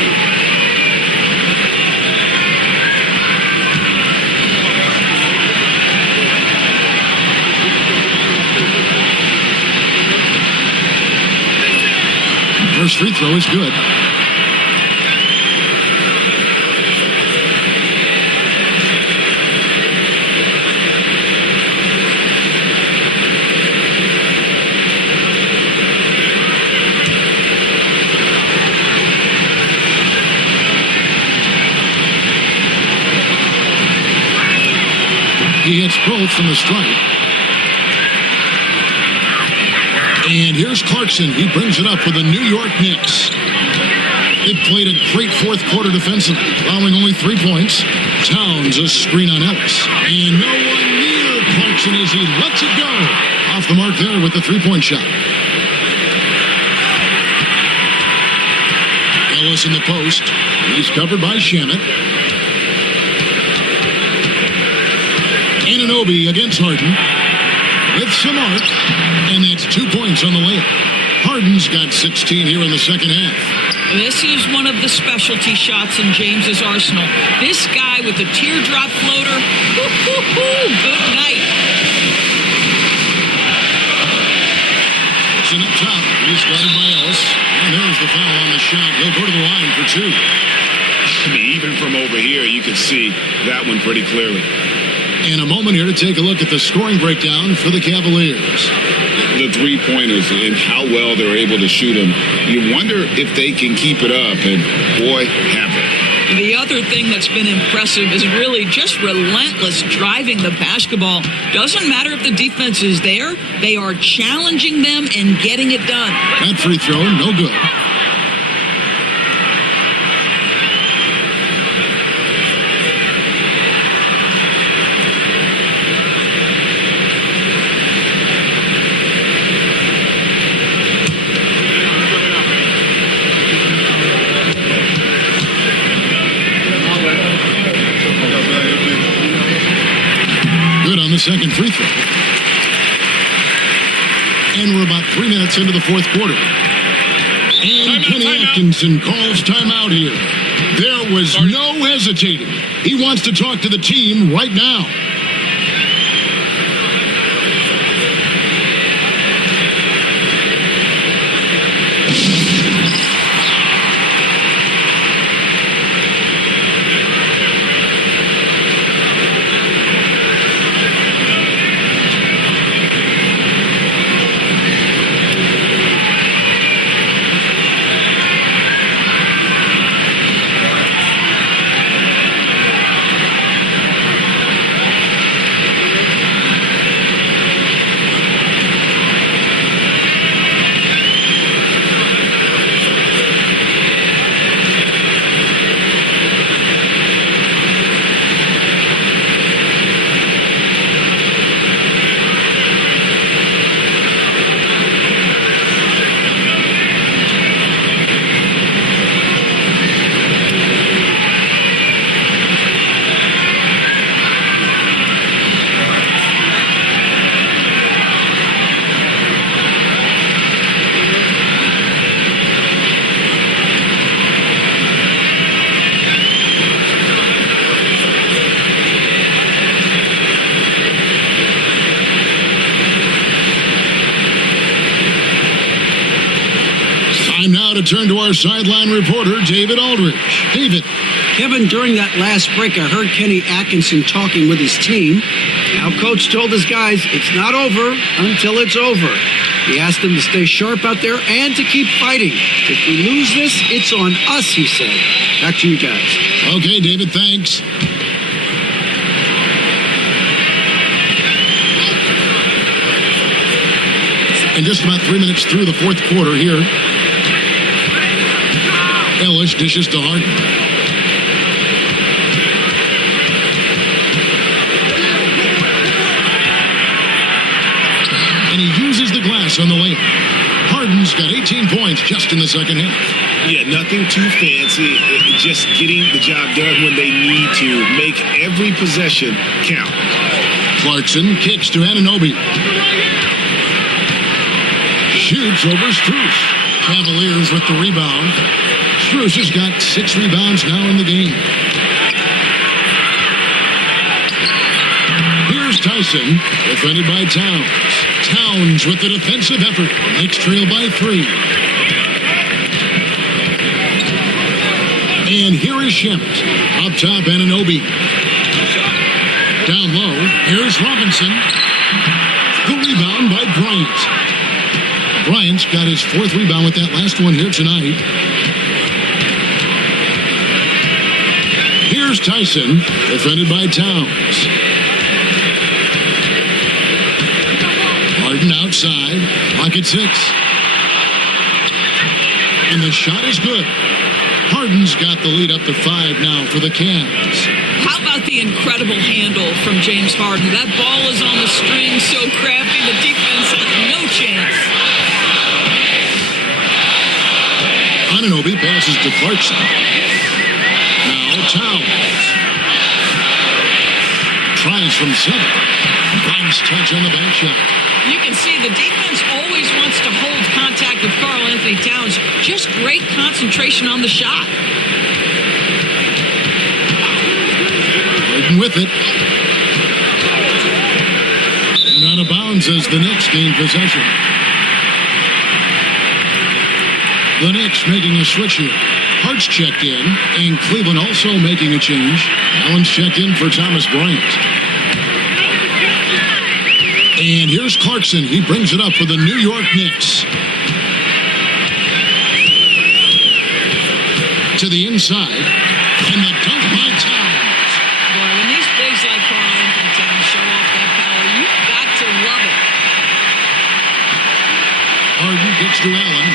First free throw is good. He hits both from the stripe. And here's Clarkson. He brings it up for the New York Knicks. They've played a great fourth quarter defensively, allowing only 3 points. Towns a screen on Ellis. And no one near Clarkson as he lets it go. Off the mark there with the 3-point shot. Ellis in the post. He's covered by Shamet. Anunoby against Harden. With some arc. And that's 2 points on the layup. Harden's got 16 here in the second half. This is one of the specialty shots in James's arsenal. This guy with the teardrop floater. Good night. It's in up top. He's guarded by Ellis. And there's the foul on the shot. He'll go to the line for 2. I mean, even from over here, you can see that one pretty clearly. And a moment here to take a look at the scoring breakdown for the Cavaliers. The 3-pointers and how well they're able to shoot them. You wonder if they can keep it up, and boy, have they. The other thing that's been impressive is really just relentless driving the basketball. Doesn't matter if the defense is there, they are challenging them and getting it done. That free throw, no good. Second free throw. And we're about 3 minutes into the fourth quarter. And Kenny Atkinson calls timeout here. There was no hesitating. He wants to talk to the team right now. Time now to turn to our sideline reporter, David Aldridge. David. Kevin, during that last break, I heard Kenny Atkinson talking with his team. Now, Coach told his guys it's not over until it's over. He asked them to stay sharp out there and to keep fighting. If we lose this, it's on us, he said. Back to you guys. Okay, David, thanks. And just about 3 minutes through the fourth quarter here. Ellis dishes to Harden. And he uses the glass on the layup. Harden's got 18 points just in the second half. Yeah, nothing too fancy. Just getting the job done when they need to. Make every possession count. Clarkson kicks to Anunoby. Shoots over Strus. Cavaliers with the rebound. Strus has got 6 rebounds now in the game. Here's Tyson, defended by Towns. Towns with the defensive effort. Knicks trail by 3. And here is Shemet. Up top, Anunoby. Down low, here's Robinson. The rebound by Bryant. Bryant's got his 4th rebound with that last one here tonight. Here's Tyson, defended by Towns. Harden outside, pocket 6. And the shot is good. Harden's got the lead up to 5 now for the Cavs. How about the incredible handle from James Harden? That ball is on the string, so crafty. The defense has no chance. Anunoby passes to Clarkson. Now Towns. Tries from 7. Nice touch on the back shot. You can see the defense always wants to hold contact with Karl Anthony Towns. Just great concentration on the shot. Harden with it. And out of bounds as the Knicks gain possession. The Knicks making a switch here. Hart's checked in, and Cleveland also making a change. Allen's checked in for Thomas Bryant. And here's Clarkson. He brings it up for the New York Knicks. To the inside. And the dunk by Towns. Boy, when these bigs like Karl Anthony Towns show off that power, you've got to love it. Harden gets to Allen.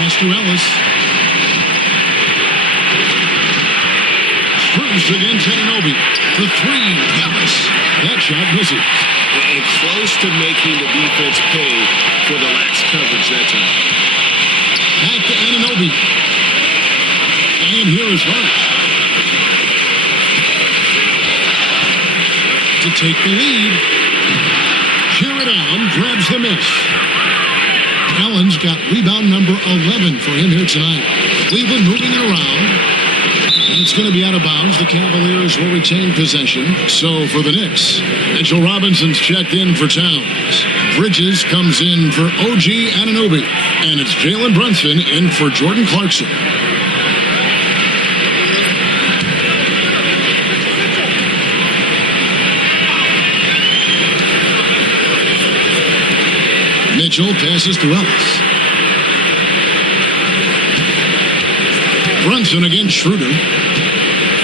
Pass to Ellis. Strus against Anunoby. The 3, Ellis. That shot misses. And close to making the defense pay for the lax coverage that time. Back to Anunoby. And here is Hart. To take the lead. Jared Allen grabs the miss. Allen's got rebound number 11 for him here tonight. Cleveland moving it around. And it's going to be out of bounds. The Cavaliers will retain possession. So for the Knicks, Mitchell Robinson's checked in for Towns. Bridges comes in for OG Anunoby. And it's Jalen Brunson in for Jordan Clarkson. Mitchell passes to Ellis. Brunson against Schroeder.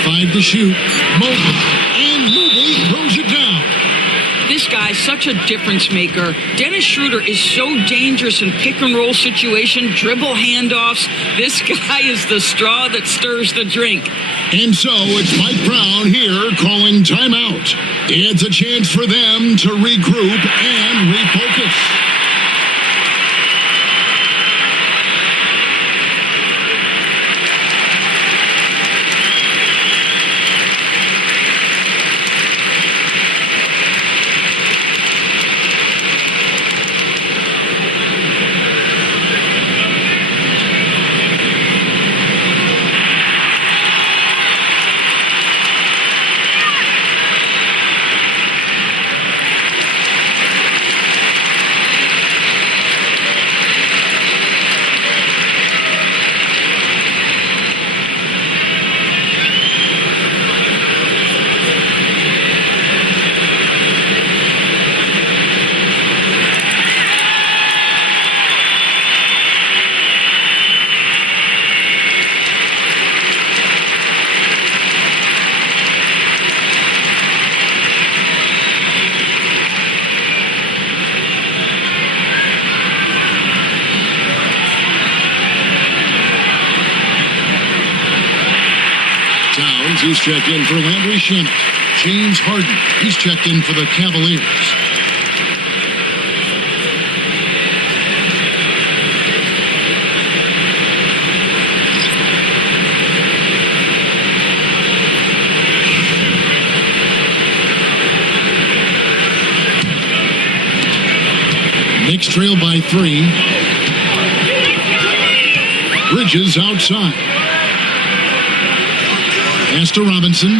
5 to shoot. Mobley. And Mobley throws it down. This guy's such a difference maker. Dennis Schroeder is so dangerous in pick and roll situation, dribble handoffs. This guy is the straw that stirs the drink. And so it's Mike Brown here calling timeout. It's a chance for them to regroup and refocus. Pelicans. He's checked in for Landry Shamet. James Harden. He's checked in for the Cavaliers. Knicks trail by 3. Bridges outside. Pass to Robinson.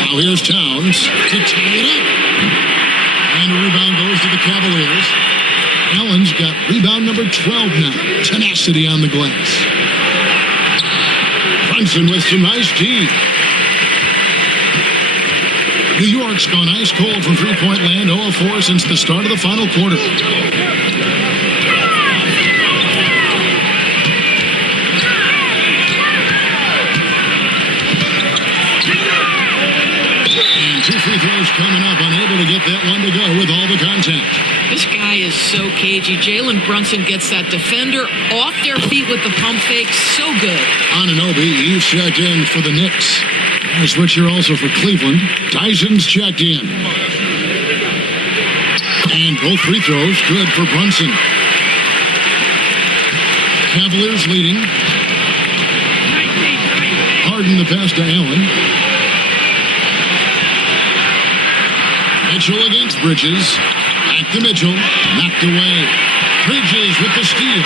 Now here's Towns to tie it up. And a rebound goes to the Cavaliers. Allen's got rebound number 12 now. Tenacity on the glass. Brunson with some nice D. New York's gone ice cold from three-point land, 0 of 4 since the start of the final quarter. And 2 free throws coming up, unable to get that one to go with all the contact. This guy is so cagey. Jalen Brunson gets that defender off their feet with the pump fake. So good. Anunoby, he's checked in for the Knicks. A switch here also for Cleveland. Tyson's checked in. And both free throws good for Brunson. Cavaliers leading. Harden the pass to Allen. Mitchell against Bridges. Back to Mitchell. Knocked away. Bridges with the steal.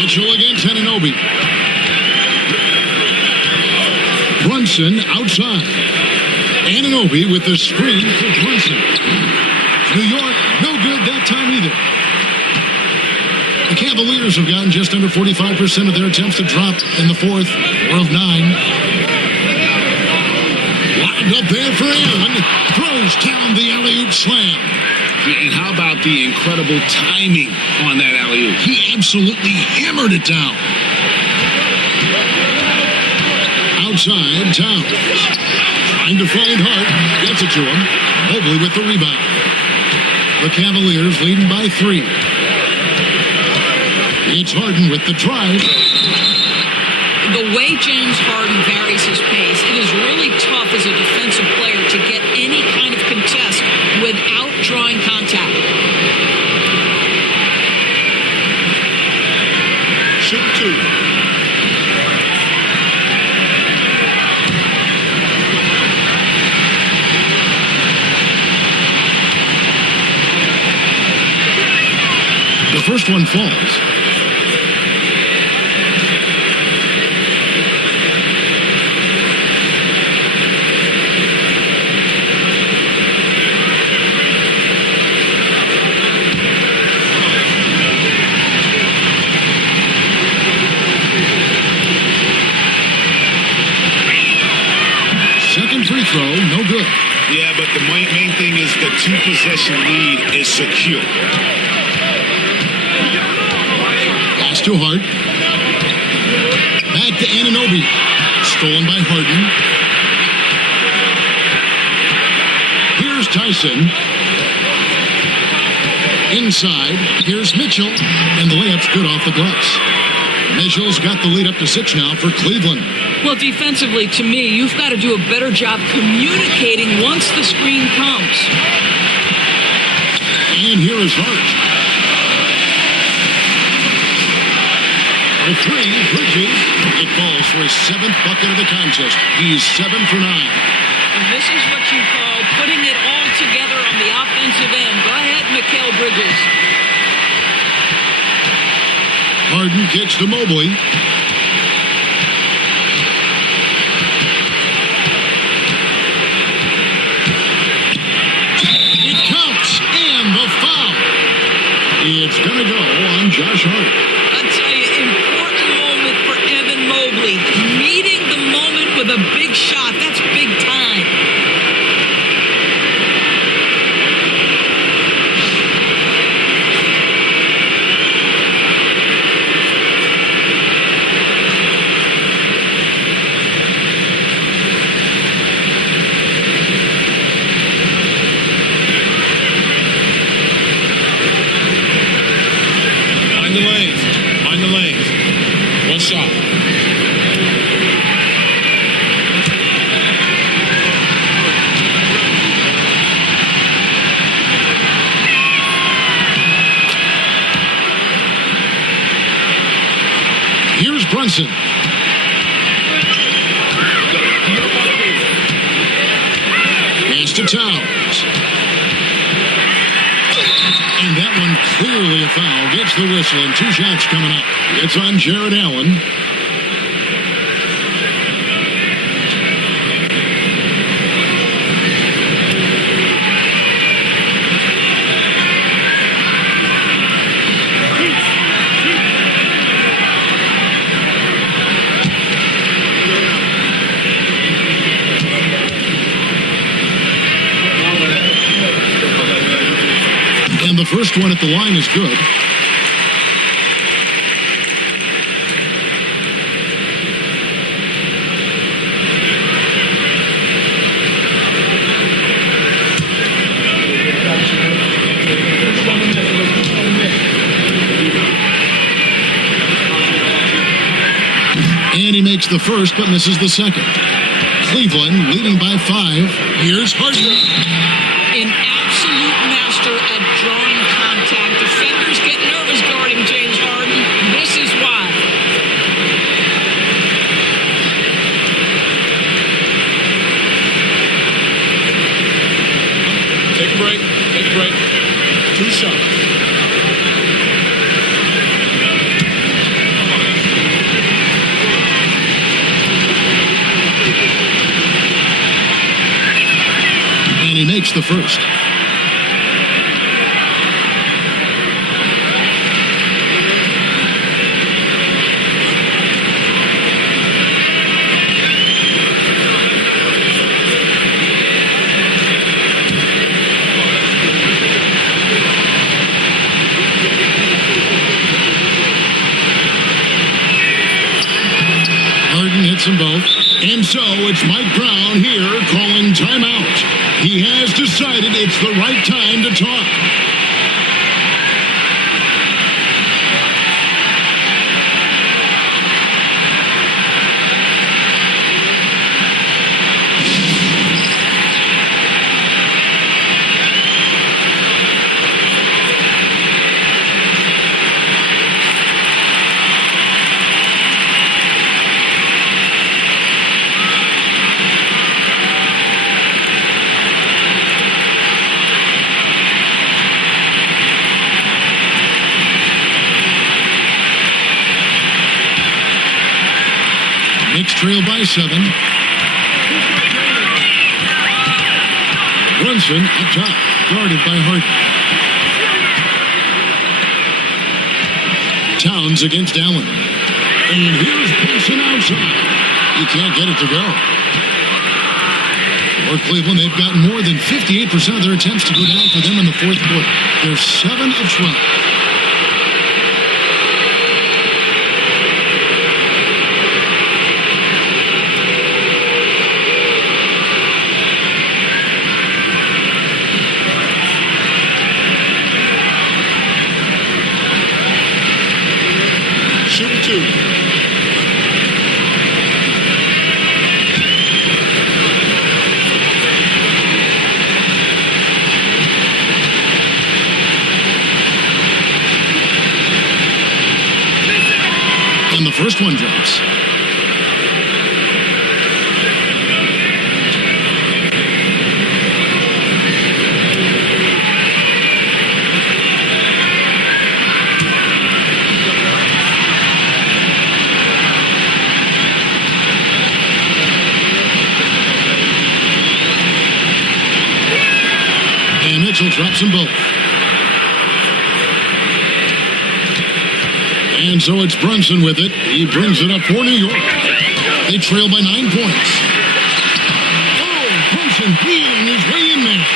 Mitchell against Anunoby. Brunson outside. Anunoby with the screen for Brunson. New York, no good that time either. The Cavaliers have gotten just under 45% of their attempts to drop in the fourth, 4 of 9. Lobbed up there for Allen. Throws down the alley-oop slam. And how about the incredible timing on that alley-oop? He absolutely hammered it down. Outside, Towns. Trying to find Hart. Gets it to him. Mobley with the rebound. The Cavaliers leading by 3. It's Harden with the drive. The way James Harden varies his pace, it is really tough as a defensive player to get any kind of contest without drawing contact. Shoot 2. The first one falls. Second free throw, no good. Yeah, but the main thing is the 2-possession lead is secure. Pass to Hart. Back to Anunoby. Stolen by Harden. Here's Tyson. Inside. Here's Mitchell. And the layup's good off the glass. Mitchell's got the lead up to 6 now for Cleveland. Well, defensively, to me, you've got to do a better job communicating once the screen comes. And here is Hart. For 3, Bridges. It falls for his 7th bucket of the contest. He's 7 for 9. And this is what you call putting it all together on the offensive end. Go ahead, Mikal Bridges. Harden kicks to Mobley. It counts, and the foul. It's going to go on Josh Hart. I'll tell you, important moment for Evan Mobley. Meeting the moment with a big shot. That's big time. Brunson. Pass to Towns. And that one clearly a foul. Gets the whistle and 2 shots coming up. It's on Jared Allen. And the first one at the line is good. And he makes the first, but misses the second. Cleveland leading by 5. Here's Harden. An absolute master at drawing contact. Defenders get nervous guarding James Harden. This is why. Take a break. Take a break. 2 shots. And he makes the first. Harden hits them both. And so it's Mike Brown here calling timeout. He has decided it's the right time to talk. Knicks trail by 7. Brunson up top, guarded by Harden. Towns against Allen. And here's Brunson outside. He can't get it to go. For Cleveland, they've gotten more than 58% of their attempts to go down for them in the fourth quarter. They're 7 of 12. Shoot 2. And the first one drops. And Mitchell drops them both. And so it's Brunson with it. He brings it up for New York. They trail by 9 points. Oh, Brunson wheeling his way in there.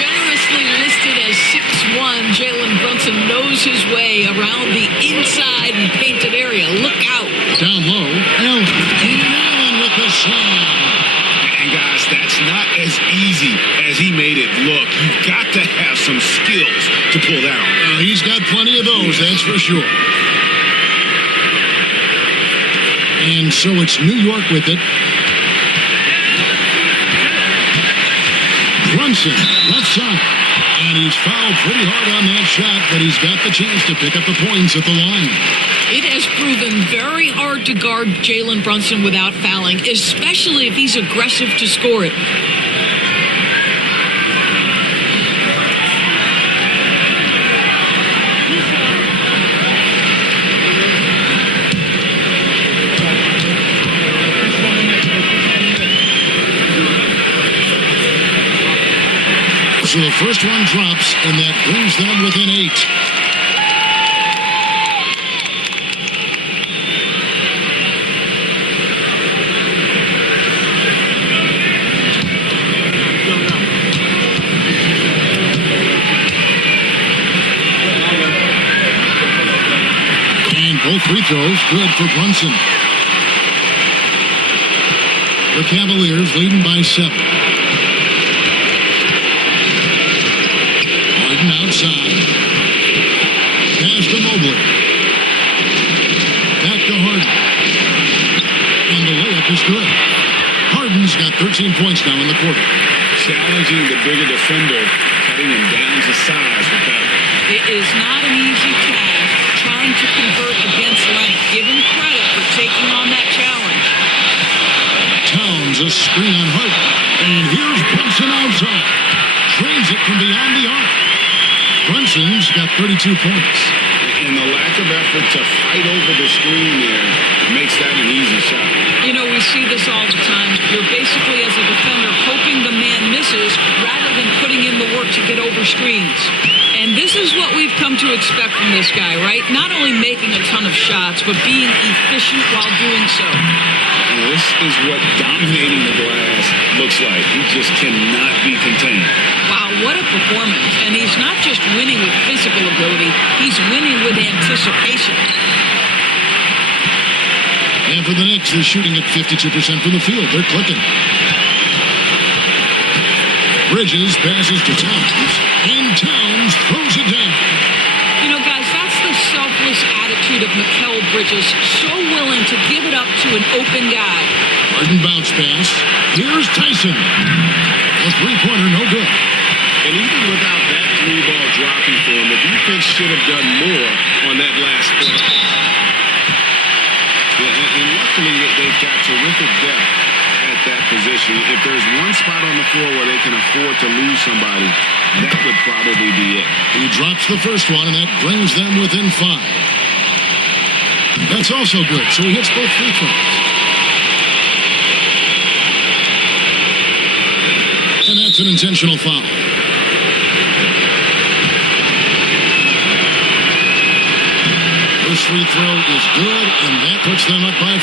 Generously listed as 6'1", Jalen Brunson knows his way around the inside and painted area. Look out. Down low, Allen. And Allen with the slam. And guys, that's not as easy as he made it look. You've got to have some skills to pull down. He's got plenty of those, that's for sure. And so it's New York with it. Brunson, left side. And he's fouled pretty hard on that shot, but he's got the chance to pick up the points at the line. It has proven very hard to guard Jalen Brunson without fouling, especially if he's aggressive to score it. So the first one drops, and that brings them within 8. And both free throws good for Brunson. The Cavaliers leading by 7. Outside. Pass to Mobley. Back to Harden. And the layup is good. Harden's got 13 points now in the quarter. Challenging the bigger defender, cutting him down to size with that one. It is not an easy task trying to convert against length. Give him credit for taking on that challenge. Towns a screen on Harden. And here's Brunson outside. Drains it from beyond the arc. Brunson's got 32 points. And the lack of effort to fight over the screen there makes that an easy shot. You know, we see this all the time. You're basically, as a defender, hoping the man misses rather than putting in the work to get over screens. And this is what we've come to expect from this guy, right? Not only making a ton of shots, but being efficient while doing so. And this is what dominating the glass looks like. He just cannot be contained. Wow, what a performance. And he's not just winning with physical ability, he's winning with anticipation. And for the Knicks, they're shooting at 52% from the field. They're clicking. Bridges passes to Towns, and Towns throws it down. You know, guys, that's the selfless attitude of Mikal Bridges, so willing to give it up to an open guy. Harden bounce pass. Here's Tyson. A three-pointer, no good. And even without that three ball dropping for him, the defense should have done more on that last play. Yeah, and luckily they've got terrific depth at that position. If there's one spot on the floor where they can afford to lose somebody, that would probably be it. He drops the first one, and that brings them within 5. That's also good, so he hits both free throws. And that's an intentional foul. First free throw is good, and that puts them up by 5.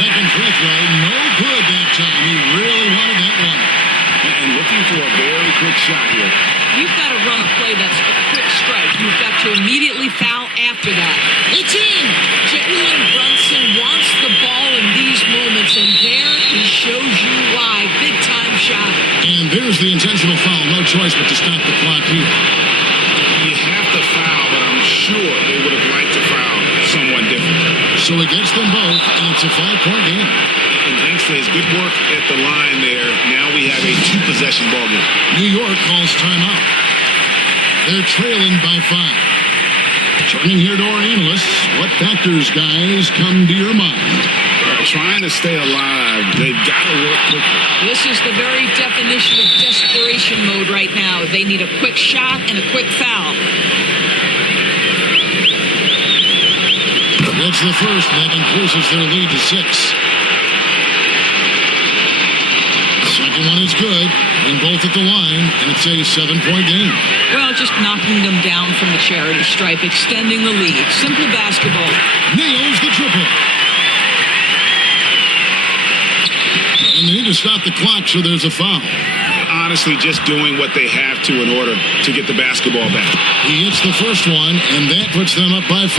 Second free throw, no good that time. He really wanted that one. And looking for a very quick shot here. You've got to run a play that's a quick strike. You've got to immediately foul after that. It's in! Jalen Brunson wants the ball in these moments, and there he shows you why. Big-time shot. And there's the intentional foul. No choice but to stop the clock here. You have to foul, but I'm sure they would have liked to foul someone different. So he gets them both, and it's a 5-point game. And thanks to his good work at the line there, now we have a 2-possession ball game. New York calls timeout. They're trailing by 5. Turning here to our analysts, what factors, guys, come to your mind? Trying to stay alive, they've got to work quickly. This is the very definition of desperation mode right now. They need a quick shot and a quick foul. That's the first. That increases their lead to 6. Second one is good. Bring both at the line, and it's a 7-point game. Well, just knocking them down from the charity stripe, extending the lead. Simple basketball. Nails the triple. And they need to stop the clock, so there's a foul. Honestly, just doing what they have to in order to get the basketball back. He hits the first one, and that puts them up by 5.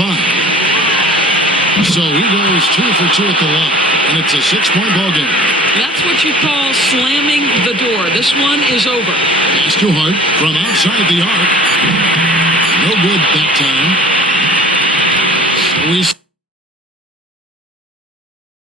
So he goes 2 for 2 at the line, and it's a 6-point ball game. That's what you call slamming the door. This one is over. Pass to Hart from outside the arc. No good that time. So we